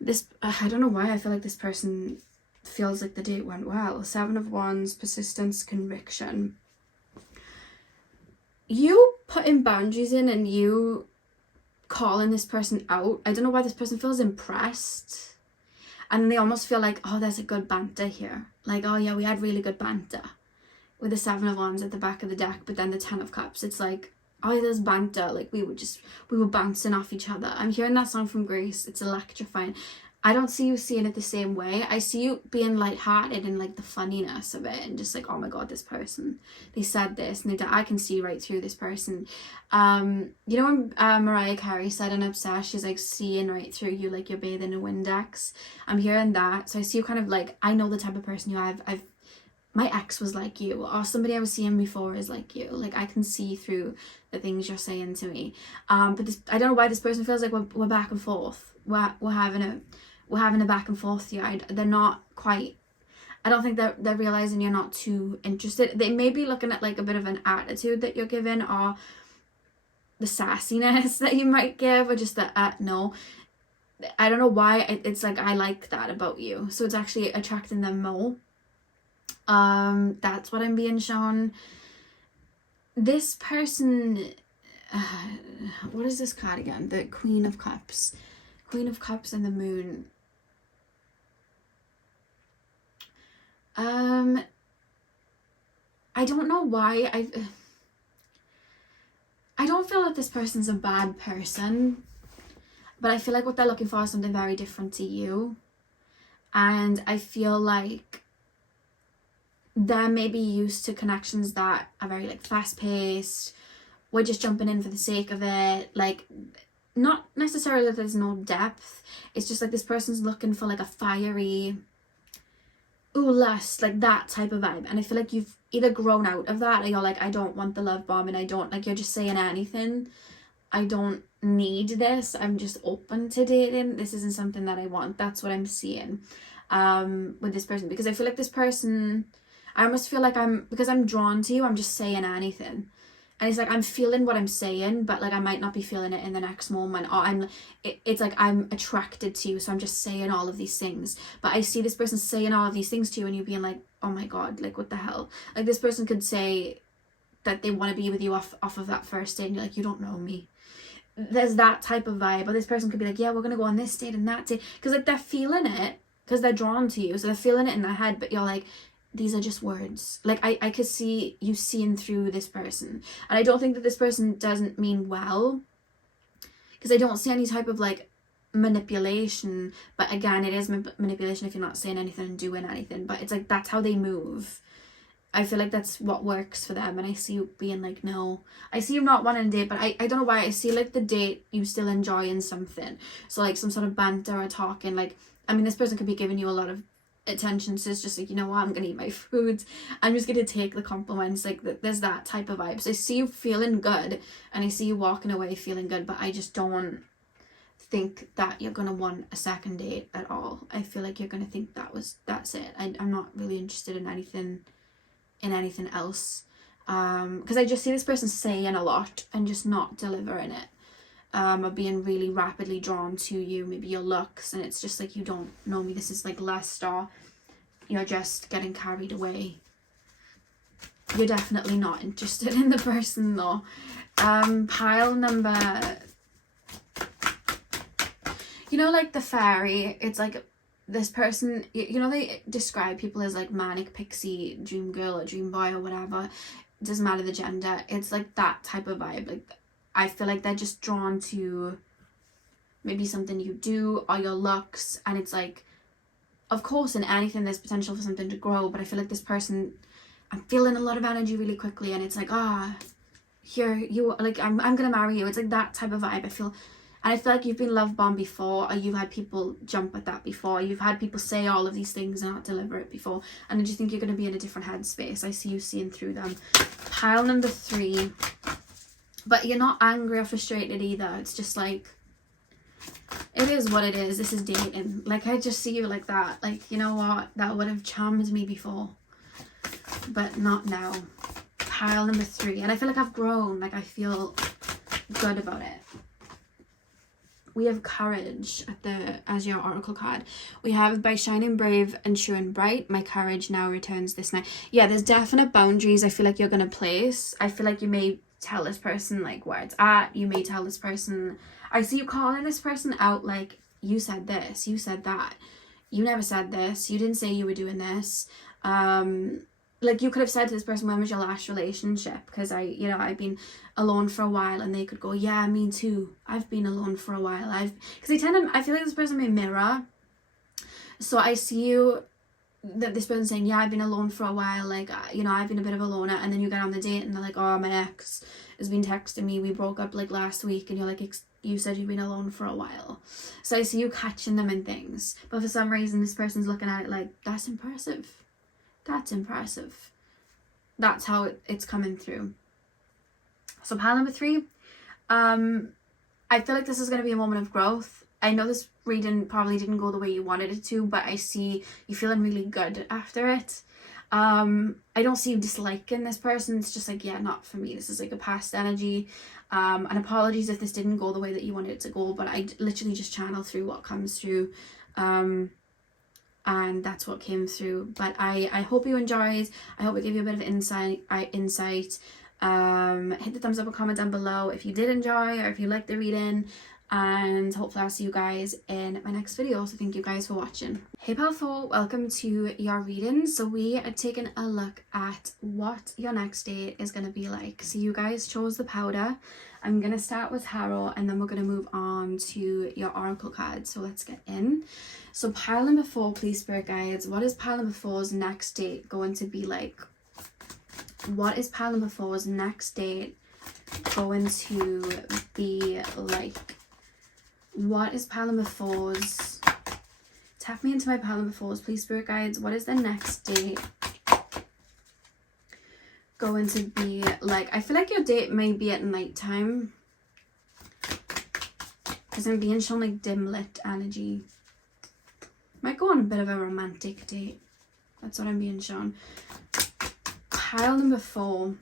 This, I don't know why I feel like this person feels like the date went well. 7 of Wands, persistence, conviction. You putting boundaries in and you calling this person out. I don't know why this person feels impressed. And they almost feel like, oh, there's a good banter here. Like, oh yeah, we had really good banter. With the 7 of Wands at the back of the deck, but then the 10 of Cups. It's like, oh, there's banter. Like, we were bouncing off each other. I'm hearing that song from Grace. It's electrifying. I don't see you seeing it the same way. I see you being lighthearted and like the funniness of it, and just like, oh my god, this person, they said this, and I can see right through this person. You know when Mariah Carey said in Obsessed, she's like seeing right through you, like you're bathing in a Windex. I'm hearing that. So I see you kind of like, I know the type of person you are. My ex was like you, or somebody I was seeing before is like you. Like, I can see through the things you're saying to me. But this, I don't know why this person feels like we're back and forth. We're having a back and forth here. They're not quite, I don't think they're realizing you're not too interested. They may be looking at like a bit of an attitude that you're giving, or the sassiness that you might give, or just the no. I don't know why. It's like, I like that about you. So it's actually attracting them more. That's what I'm being shown. This person, what is this card again? The Queen of Cups. Queen of Cups and the Moon. I don't know why. I don't feel like this person's a bad person, but I feel like what they're looking for is something very different to you. And I feel like they're maybe used to connections that are very like fast paced. We're just jumping in for the sake of it. Like, not necessarily that there's no depth. It's just like this person's looking for like a fiery, ooh, lust, like that type of vibe. And I feel like you've either grown out of that, or you're like, I don't want the love bomb, and I don't, like, you're just saying anything. I don't need this. I'm just open to dating. This isn't something that I want. That's what I'm seeing with this person. Because I feel like this person, I almost feel like because I'm drawn to you, I'm just saying anything. And it's like, I'm feeling what I'm saying, but like I might not be feeling it in the next moment. Or it's like I'm attracted to you, so I'm just saying all of these things. But I see this person saying all of these things to you, and you being like, oh my god, like what the hell? Like, this person could say that they want to be with you off of that first date, and you're like, you don't know me. There's that type of vibe. Or this person could be like, yeah, we're gonna go on this date and that date, because like they're feeling it, because they're drawn to you, so they're feeling it in their head. But you're like, these are just words. Like, I could see you seeing through this person. And I don't think that this person doesn't mean well, because I don't see any type of like manipulation. But again, it is manipulation if you're not saying anything and doing anything. But it's like, that's how they move. I feel like that's what works for them. And I see you being like, no. I see you not wanting a date, but I don't know why. I see like the date you still enjoying something. So like some sort of banter or talking. Like, I mean, this person could be giving you a lot of attention, so it's just like, you know what, I'm gonna eat my food, I'm just gonna take the compliments. Like, there's that type of vibes. I see you feeling good, and I see you walking away feeling good, but I just don't, think that you're going to want a second date at all. I feel like you're going to think that's it. I'm not really interested in anything else. Because I just see this person saying a lot and just not delivering it. Or being really rapidly drawn to you, maybe your looks, and it's just like, you don't know me, this is like lust, or you're just getting carried away. You're definitely not interested in the person though. Pile number, you know, like the fairy, it's like this person, you know, they describe people as like manic pixie dream girl or dream boy or whatever, it doesn't matter the gender, it's like that type of vibe. Like, I feel like they're just drawn to maybe something you do or your looks, and it's like, of course in anything there's potential for something to grow, but I feel like this person, I'm feeling a lot of energy really quickly, and it's like, here you, like, I'm gonna marry you. It's like that type of vibe, I feel. And I feel like you've been love bombed before, or you've had people jump at that before, you've had people say all of these things and not deliver it before, and I just think you're going to be in a different headspace. I see you seeing through them. Pile number 3, but you're not angry or frustrated either. It's just like, it is what it is. This is dating. Like, I just see you like that. Like, you know what? That would have charmed me before, but not now. Pile number 3. And I feel like I've grown. Like, I feel good about it. We have courage as your oracle card. We have, by shining brave and showing bright, my courage now returns this night. Yeah, there's definite boundaries I feel like you're going to place. I feel like you may tell this person like where it's at. You may tell this person, I see you calling this person out, like, you said this, you said that, you never said this, you didn't say you were doing this. Like, you could have said to this person, when was your last relationship? Because I've been alone for a while, and they could go, yeah, me too, I've been alone for a while. I feel like this person may mirror. So I see you, that this person saying, yeah, I've been alone for a while, like, I've been a bit of a loner, and then you get on the date and they're like, oh, my ex has been texting me, we broke up like last week, and you're like, you said you've been alone for a while. So I see you catching them in things, but for some reason this person's looking at it like, that's impressive, that's how it's coming through. So pile number 3, I feel like this is going to be a moment of growth. I know this reading probably didn't go the way you wanted it to, but I see you feeling really good after it. I don't see you disliking this person. It's just like, yeah, not for me. This is like a past energy. And apologies if this didn't go the way that you wanted it to go, but I literally just channel through what comes through. And that's what came through. But I hope you enjoyed. I hope it gave you a bit of insight. Hit the thumbs up or comment down below if you did enjoy, or if you liked the reading. And hopefully I'll see you guys in my next video. So thank you guys for watching. Hey pal 4, welcome to your reading. So we are taking a look at what your next date is going to be like. So you guys chose the powder. I'm going to start with tarot, and then we're going to move on to your oracle cards. So let's get in. So pile number 4, please spirit guides, what is pile number 4's next date going to be like? What is pile number 4's next date going to be like? What is pile number 4's? Tap me into my pile number 4's, please, spirit guides. What is the next date going to be like? I feel like your date may be at night time, because I'm being shown like dim lit energy. Might go on a bit of a romantic date. That's what I'm being shown. Pile number 4.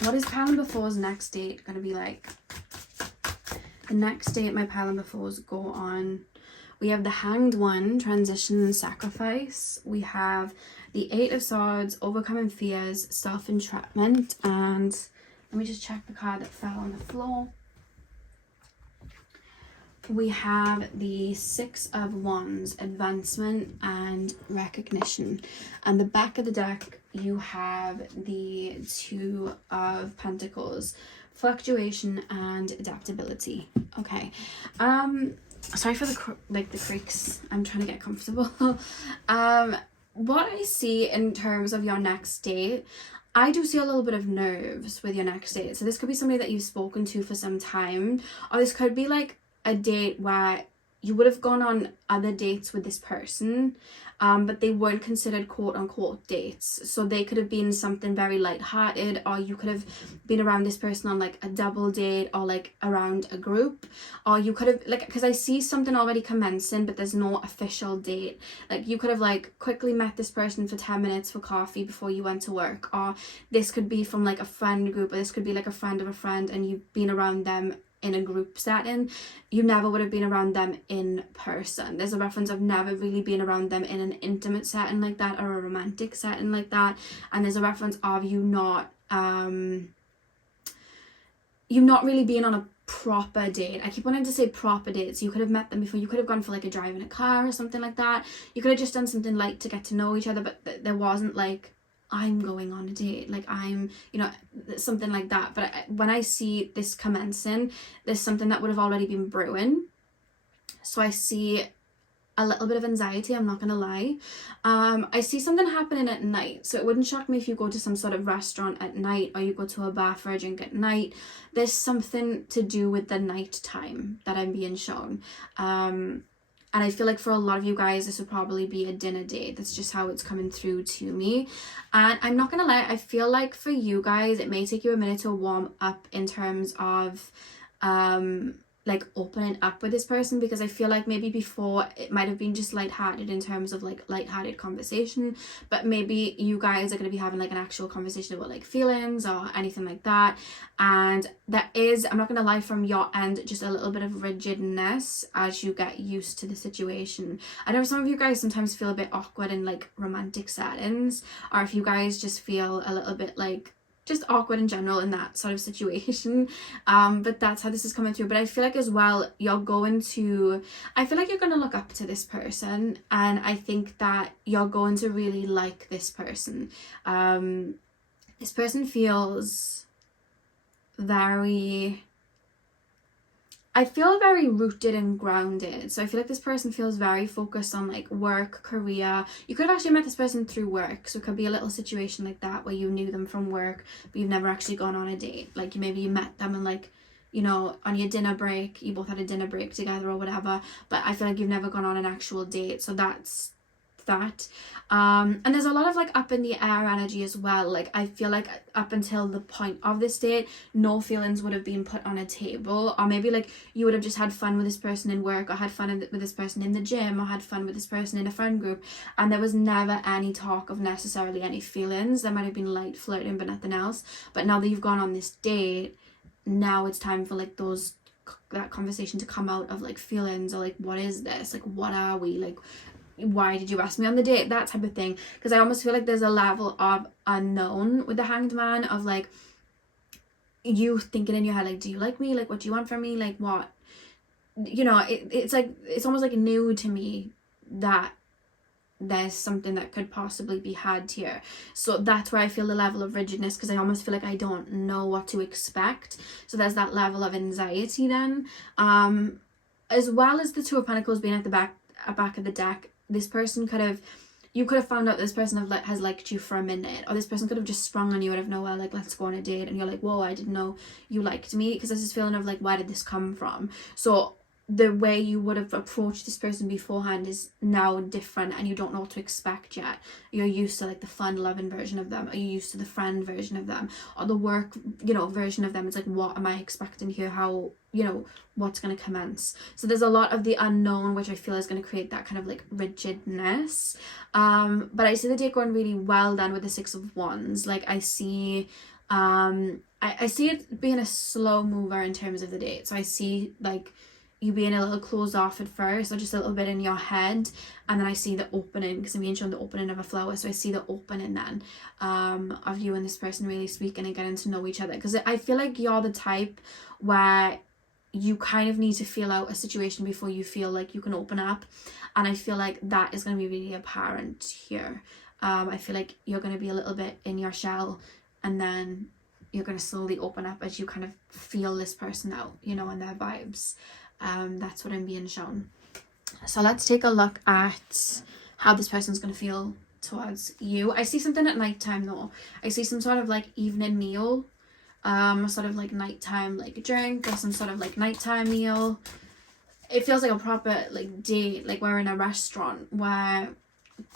What is pile number 4's next date going to be like? The next date my pile number 4s go on. We have the Hanged One, transition and sacrifice. We have the 8 of Swords, overcoming fears, self-entrapment. And let me just check the card that fell on the floor. We have the 6 of Wands, advancement and recognition. And the back of the deck, you have the 2 of Pentacles, fluctuation and adaptability. Okay. Sorry for the creaks. I'm trying to get comfortable. What I see in terms of your next date, I do see a little bit of nerves with your next date. So this could be somebody that you've spoken to for some time, or this could be like a date where you would have gone on other dates with this person, but they weren't considered quote unquote dates. So they could have been something very lighthearted, or you could have been around this person on like a double date, or like around a group, or you could have like, because I see something already commencing but there's no official date. Like you could have like quickly met this person for 10 minutes for coffee before you went to work, or this could be from like a friend group, or this could be like a friend of a friend and you've been around them in a group setting. You never would have been around them in person. There's a reference of never really being around them in an intimate setting like that, or a romantic setting like that. And there's a reference of you not really being on a proper date. I keep wanting to say proper dates. You could have met them before. You could have gone for like a drive in a car or something like that. You could have just done something light to get to know each other, but there wasn't like, I'm going on a date, like I'm, you know, something like that. But when I see this commencing, there's something that would have already been brewing. So I see a little bit of anxiety, I'm not gonna lie. I see something happening at night. So it wouldn't shock me if you go to some sort of restaurant at night, or you go to a bar for a drink at night. There's something to do with the night time that I'm being shown. And I feel like for a lot of you guys, this would probably be a dinner date. That's just how it's coming through to me. And I'm not gonna lie, I feel like for you guys, it may take you a minute to warm up in terms of like opening up with this person, because I feel like maybe before it might have been just lighthearted in terms of like lighthearted conversation, but maybe you guys are going to be having like an actual conversation about like feelings or anything like that. And there is, I'm not going to lie, from your end, just a little bit of rigidness as you get used to the situation. I know some of you guys sometimes feel a bit awkward in like romantic settings, or if you guys just feel a little bit like just awkward in general in that sort of situation, but that's how this is coming through. But I feel like as well, I feel like you're going to look up to this person, and I think that you're going to really like this person. This person feels I feel very rooted and grounded. So I feel like this person feels very focused on like work, career. You could have actually met this person through work. So it could be a little situation like that where you knew them from work, but you've never actually gone on a date. Like maybe you met them and like, you know, on your dinner break, you both had a dinner break together or whatever. But I feel like you've never gone on an actual date. So that's that. And there's a lot of like up in the air energy as well. Like I feel like up until the point of this date, no feelings would have been put on a table, or maybe like you would have just had fun with this person in work, or had fun with this person in the gym, or had fun with this person in a friend group, and there was never any talk of necessarily any feelings. There might have been light flirting but nothing else. But now that you've gone on this date, now it's time for like that conversation to come out of like feelings, or like, what is this, like what are we, like why did you ask me on the date, that type of thing. Because I almost feel like there's a level of unknown with the Hanged Man, of like you thinking in your head like, do you like me, like what do you want from me, like what, you know, it's like it's almost like new to me that there's something that could possibly be had here. So that's where I feel the level of rigidness, because I almost feel like I don't know what to expect. So there's that level of anxiety then, as well as the Two of Pentacles being at the back of the deck. This person you could have found out this person has liked you for a minute, or this person could have just sprung on you out of nowhere, like, let's go on a date, and you're like, whoa, I didn't know you liked me, because there's this feeling of like, where did this come from? So the way you would have approached this person beforehand is now different, and you don't know what to expect yet. You're used to like the fun loving version of them, or you're used to the friend version of them, or the work, you know, version of them. It's like, what am I expecting here? How, you know, what's going to commence? So there's a lot of the unknown, which I feel is going to create that kind of like rigidness. But I see the date going really well then with the Six of Wands. Like I see I see it being a slow mover in terms of the date. So I see like you being a little closed off at first, or just a little bit in your head, and then I see the opening, because I'm being shown the opening of a flower. So I see the opening then of you and this person really speaking and getting to know each other, because I feel like you're the type where you kind of need to feel out a situation before you feel like you can open up, and I feel like that is going to be really apparent here. I feel like you're going to be a little bit in your shell, and then you're going to slowly open up as you kind of feel this person out, you know, and their vibes. That's what I'm being shown. So let's take a look at how this person's going to feel towards you. I see something at nighttime though. I see some sort of like evening meal, sort of like nighttime like drink, or some sort of like nighttime meal. it feels like a proper like date, like we're in a restaurant, we're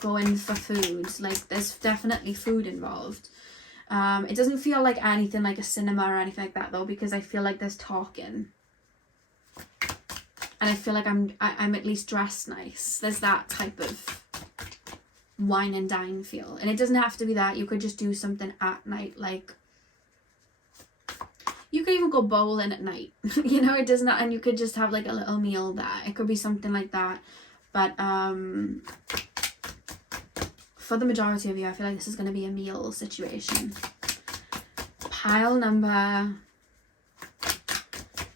going for food, like there's definitely food involved. It doesn't feel like anything like a cinema or anything like that though, because I feel like there's talking, and I feel like I'm at least dressed nice. There's that type of wine and dine feel, and it doesn't have to be that. You could just do something at night, like you could even go bowling at night. You know, it does not, and you could just have like a little meal there. It could be something like that. But for the majority of you, I feel like this is going to be a meal situation. Pile number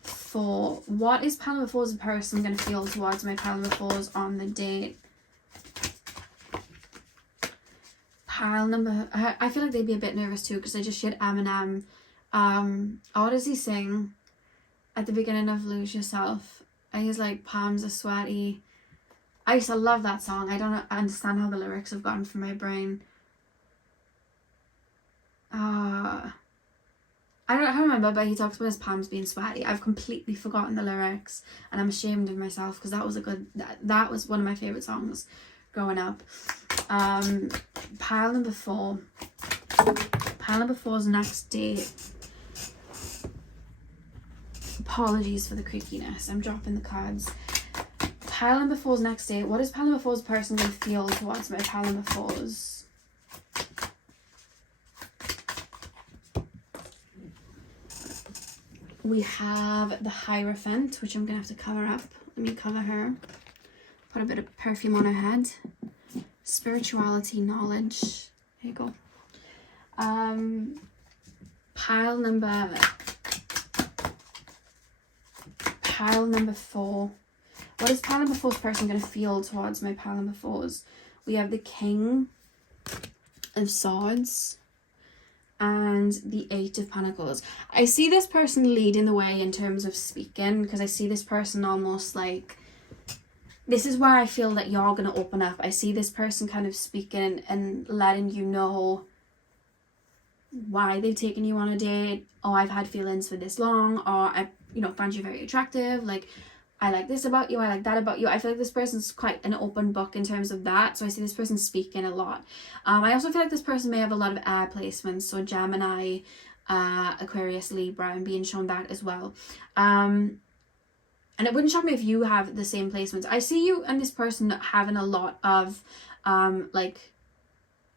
4. What is pile number 4's person going to feel towards my pile number 4's on the date? Pile number... I feel like they'd be a bit nervous too, because I just shared Eminem. What does he sing at the beginning of Lose Yourself? And he's like, palms are sweaty. I used to love that song. I don't understand how the lyrics have gone from my brain. I don't remember, but he talks about his palms being sweaty. I've completely forgotten the lyrics, and I'm ashamed of myself, because that was a good... That was one of my favourite songs growing up. Pile number 4. Pile number 4's next date. Apologies for the creakiness. I'm dropping the cards. Pile number 4's next date. What is pile number 4's person going to feel towards my pile number 4's? We have the Hierophant, which I'm going to have to cover up. Let me cover her. Put a bit of perfume on her head. Spirituality, knowledge. Here you go. Pile number 4. What is pile number 4's person going to feel towards my pile number 4's? We have the King of Swords and the 8 of Pentacles. I see this person leading the way in terms of speaking, because I see this person almost like, this is where I feel that you're going to open up. I see this person kind of speaking and letting you know why they've taken you on a date. Oh, I've had feelings for this long, or I, find you very attractive. Like, I like this about you, I like that about you. I feel like this person's quite an open book in terms of that. So I see this person speaking a lot. I also feel like this person may have a lot of air placements. So Gemini, Aquarius, Libra, I'm being shown that as well. And it wouldn't shock me if you have the same placements. I see you and this person having a lot of, like,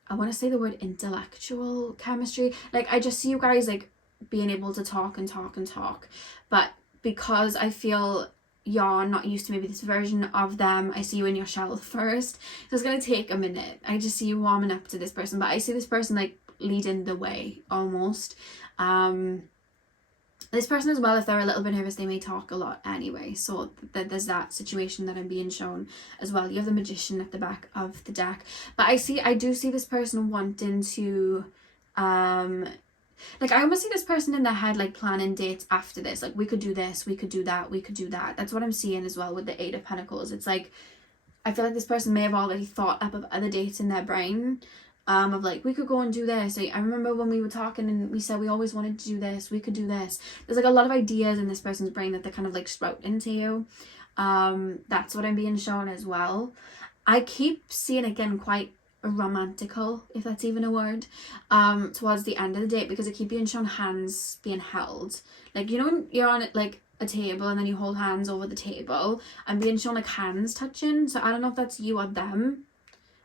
I want to say the word intellectual chemistry. Like, I just see you guys, like, being able to talk and talk and talk. But because I feel you're not used to maybe this version of them, I see you in your shell first. So it's going to take a minute. I just see you warming up to this person. But I see this person, like, leading the way, almost. This person as well, if they're a little bit nervous, they may talk a lot anyway. So there's that situation that I'm being shown as well. You have the Magician at the back of the deck. But I do see this person wanting to, like, I almost see this person in their head, like, planning dates after this. Like, we could do this, we could do that, we could do that. That's what I'm seeing as well with the 8 of Pentacles. It's like, I feel like this person may have already thought up of other dates in their brain. Of like, we could go and do this. I remember when we were talking and we said we always wanted to do this, we could do this. There's like a lot of ideas in this person's brain that they're kind of like sprouting to you. That's what I'm being shown as well. I keep seeing, again, quite romantical, if that's even a word, towards the end of the date, because I keep being shown hands being held. Like, when you're on like a table and then you hold hands over the table, I'm being shown like hands touching. So I don't know if that's you or them.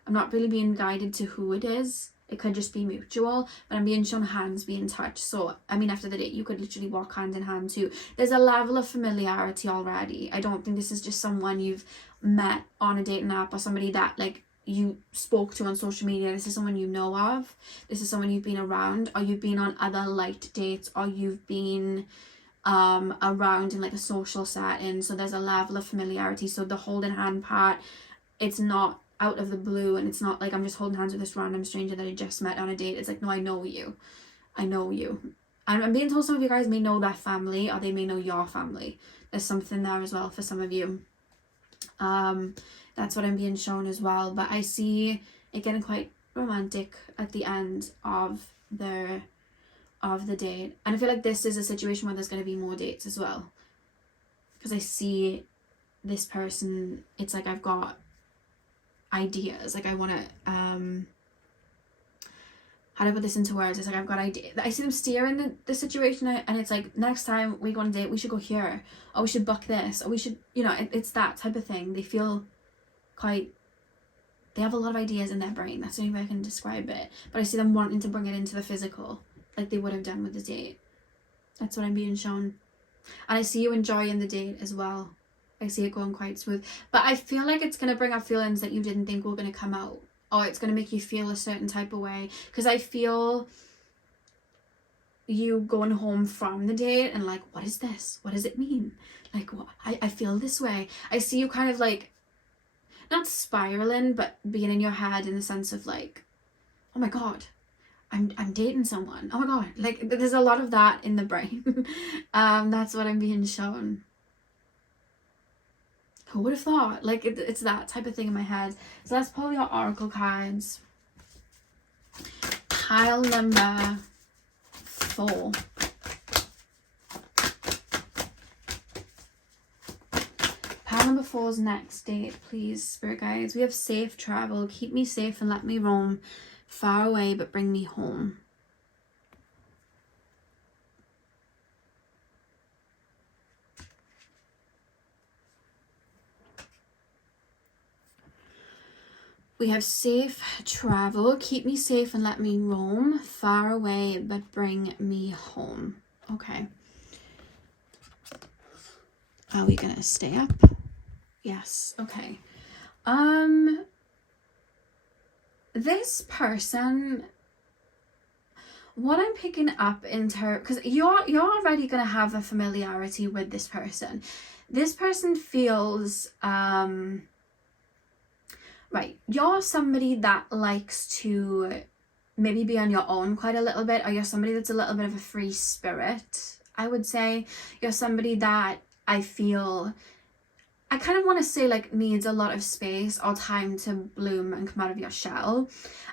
I'm not really being guided to who it is. It could just be mutual, but I'm being shown hands being touched. So, I mean, after the date, you could literally walk hand in hand too. There's a level of familiarity already. I don't think this is just someone you've met on a dating app or somebody that, like, you spoke to on social media. This is someone you know of. This is someone you've been around, or you've been on other light dates, or you've been around in like a social setting. So there's a level of familiarity. So the holding hand part, it's not out of the blue, and it's not like I'm just holding hands with this random stranger that I just met on a date. It's like, no, I know you. And I'm being told some of you guys may know their family, or they may know your family. There's something there as well for some of you. That's what I'm being shown as well. But I see it getting quite romantic at the end of the date. And I feel like this is a situation where there's going to be more dates as well, because I see this person, it's like I've got ideas, like I want to how do I put this into words? It's like I've got ideas. I see them steering the situation, and it's like, next time we go on a date, we should go here, or we should book this, or we should, you know, it's that type of thing. They feel quite, they have a lot of ideas in their brain. That's the only way I can describe it. But I see them wanting to bring it into the physical, like they would have done with the date. That's what I'm being shown. And I see you enjoying the date as well. I see it going quite smooth. But I feel like it's going to bring up feelings that you didn't think were going to come out. Or it's going to make you feel a certain type of way. Because I feel you going home from the date and like, what is this? What does it mean? Like, what? I feel this way. I see you kind of like, not spiraling, but being in your head in the sense of like, oh my God, I'm dating someone. Oh my God. Like, there's a lot of that in the brain. That's what I'm being shown. Who would have thought? Like, it's that type of thing in my head. So let's pull your oracle cards. Pile number 4. Pile number 4's next date, please, spirit guides. We have safe travel. Keep me safe and let me roam. Far away, but bring me home. We have safe travel, keep me safe and let me roam, far away, but bring me home. Okay. Are we gonna stay up? Yes, okay. This person, what I'm picking up in her, because you're already gonna have a familiarity with this person. This person feels, right, you're somebody that likes to maybe be on your own quite a little bit, or you're somebody that's a little bit of a free spirit, I would say. You're somebody that I feel, I kind of want to say like needs a lot of space or time to bloom and come out of your shell.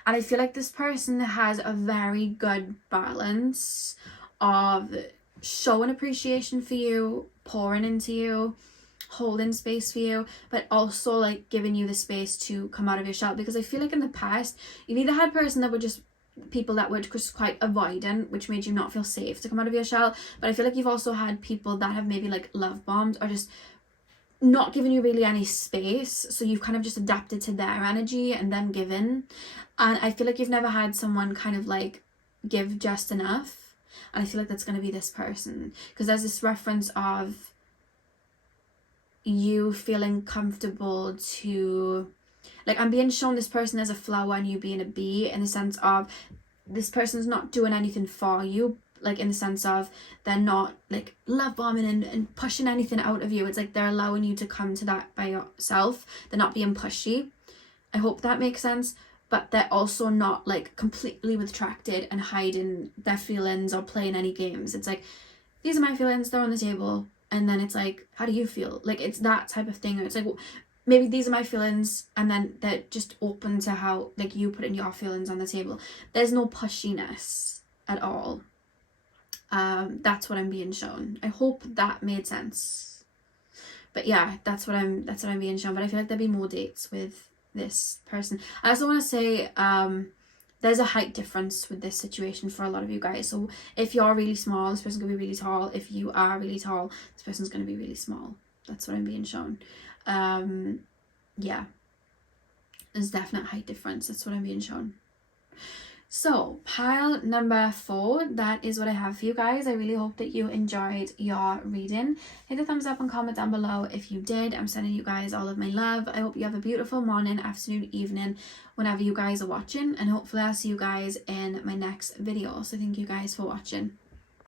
And I feel like this person has a very good balance of showing appreciation for you, pouring into you, holding space for you, but also like giving you the space to come out of your shell. Because I feel like in the past you've either had person that were just people that were just quite avoidant, which made you not feel safe to come out of your shell, but I feel like you've also had people that have maybe like love bombed or just not giving you really any space, so you've kind of just adapted to their energy and them giving. And I feel like you've never had someone kind of like give just enough, and I feel like that's going to be this person, because there's this reference of you feeling comfortable to, like, I'm being shown this person as a flower and you being a bee, in the sense of this person's not doing anything for you, like in the sense of they're not like love bombing and pushing anything out of you. It's like they're allowing you to come to that by yourself. They're not being pushy. I hope that makes sense. But they're also not like completely retracted and hiding their feelings or playing any games. It's like, these are my feelings, they're on the table. And then it's like, how do you feel? Like, it's that type of thing. It's like, well, maybe these are my feelings, and then they're just open to how like you put in your feelings on the table. There's no pushiness at all. That's what I'm being shown. I hope that made sense. But yeah, that's what I'm being shown. But I feel like there'll be more dates with this person. I also want to say there's a height difference with this situation for a lot of you guys. So if you're really small, this person's gonna be really tall. If you are really tall, this person's gonna be really small. That's what I'm being shown. Yeah, there's definite height difference. That's what I'm being shown. So pile number 4, that is what I have for you guys. I really hope that you enjoyed your reading. Hit the thumbs up and comment down below if you did. I'm sending you guys all of my love. I hope you have a beautiful morning, afternoon, evening, whenever you guys are watching, and hopefully I'll see you guys in my next video. So thank you guys for watching.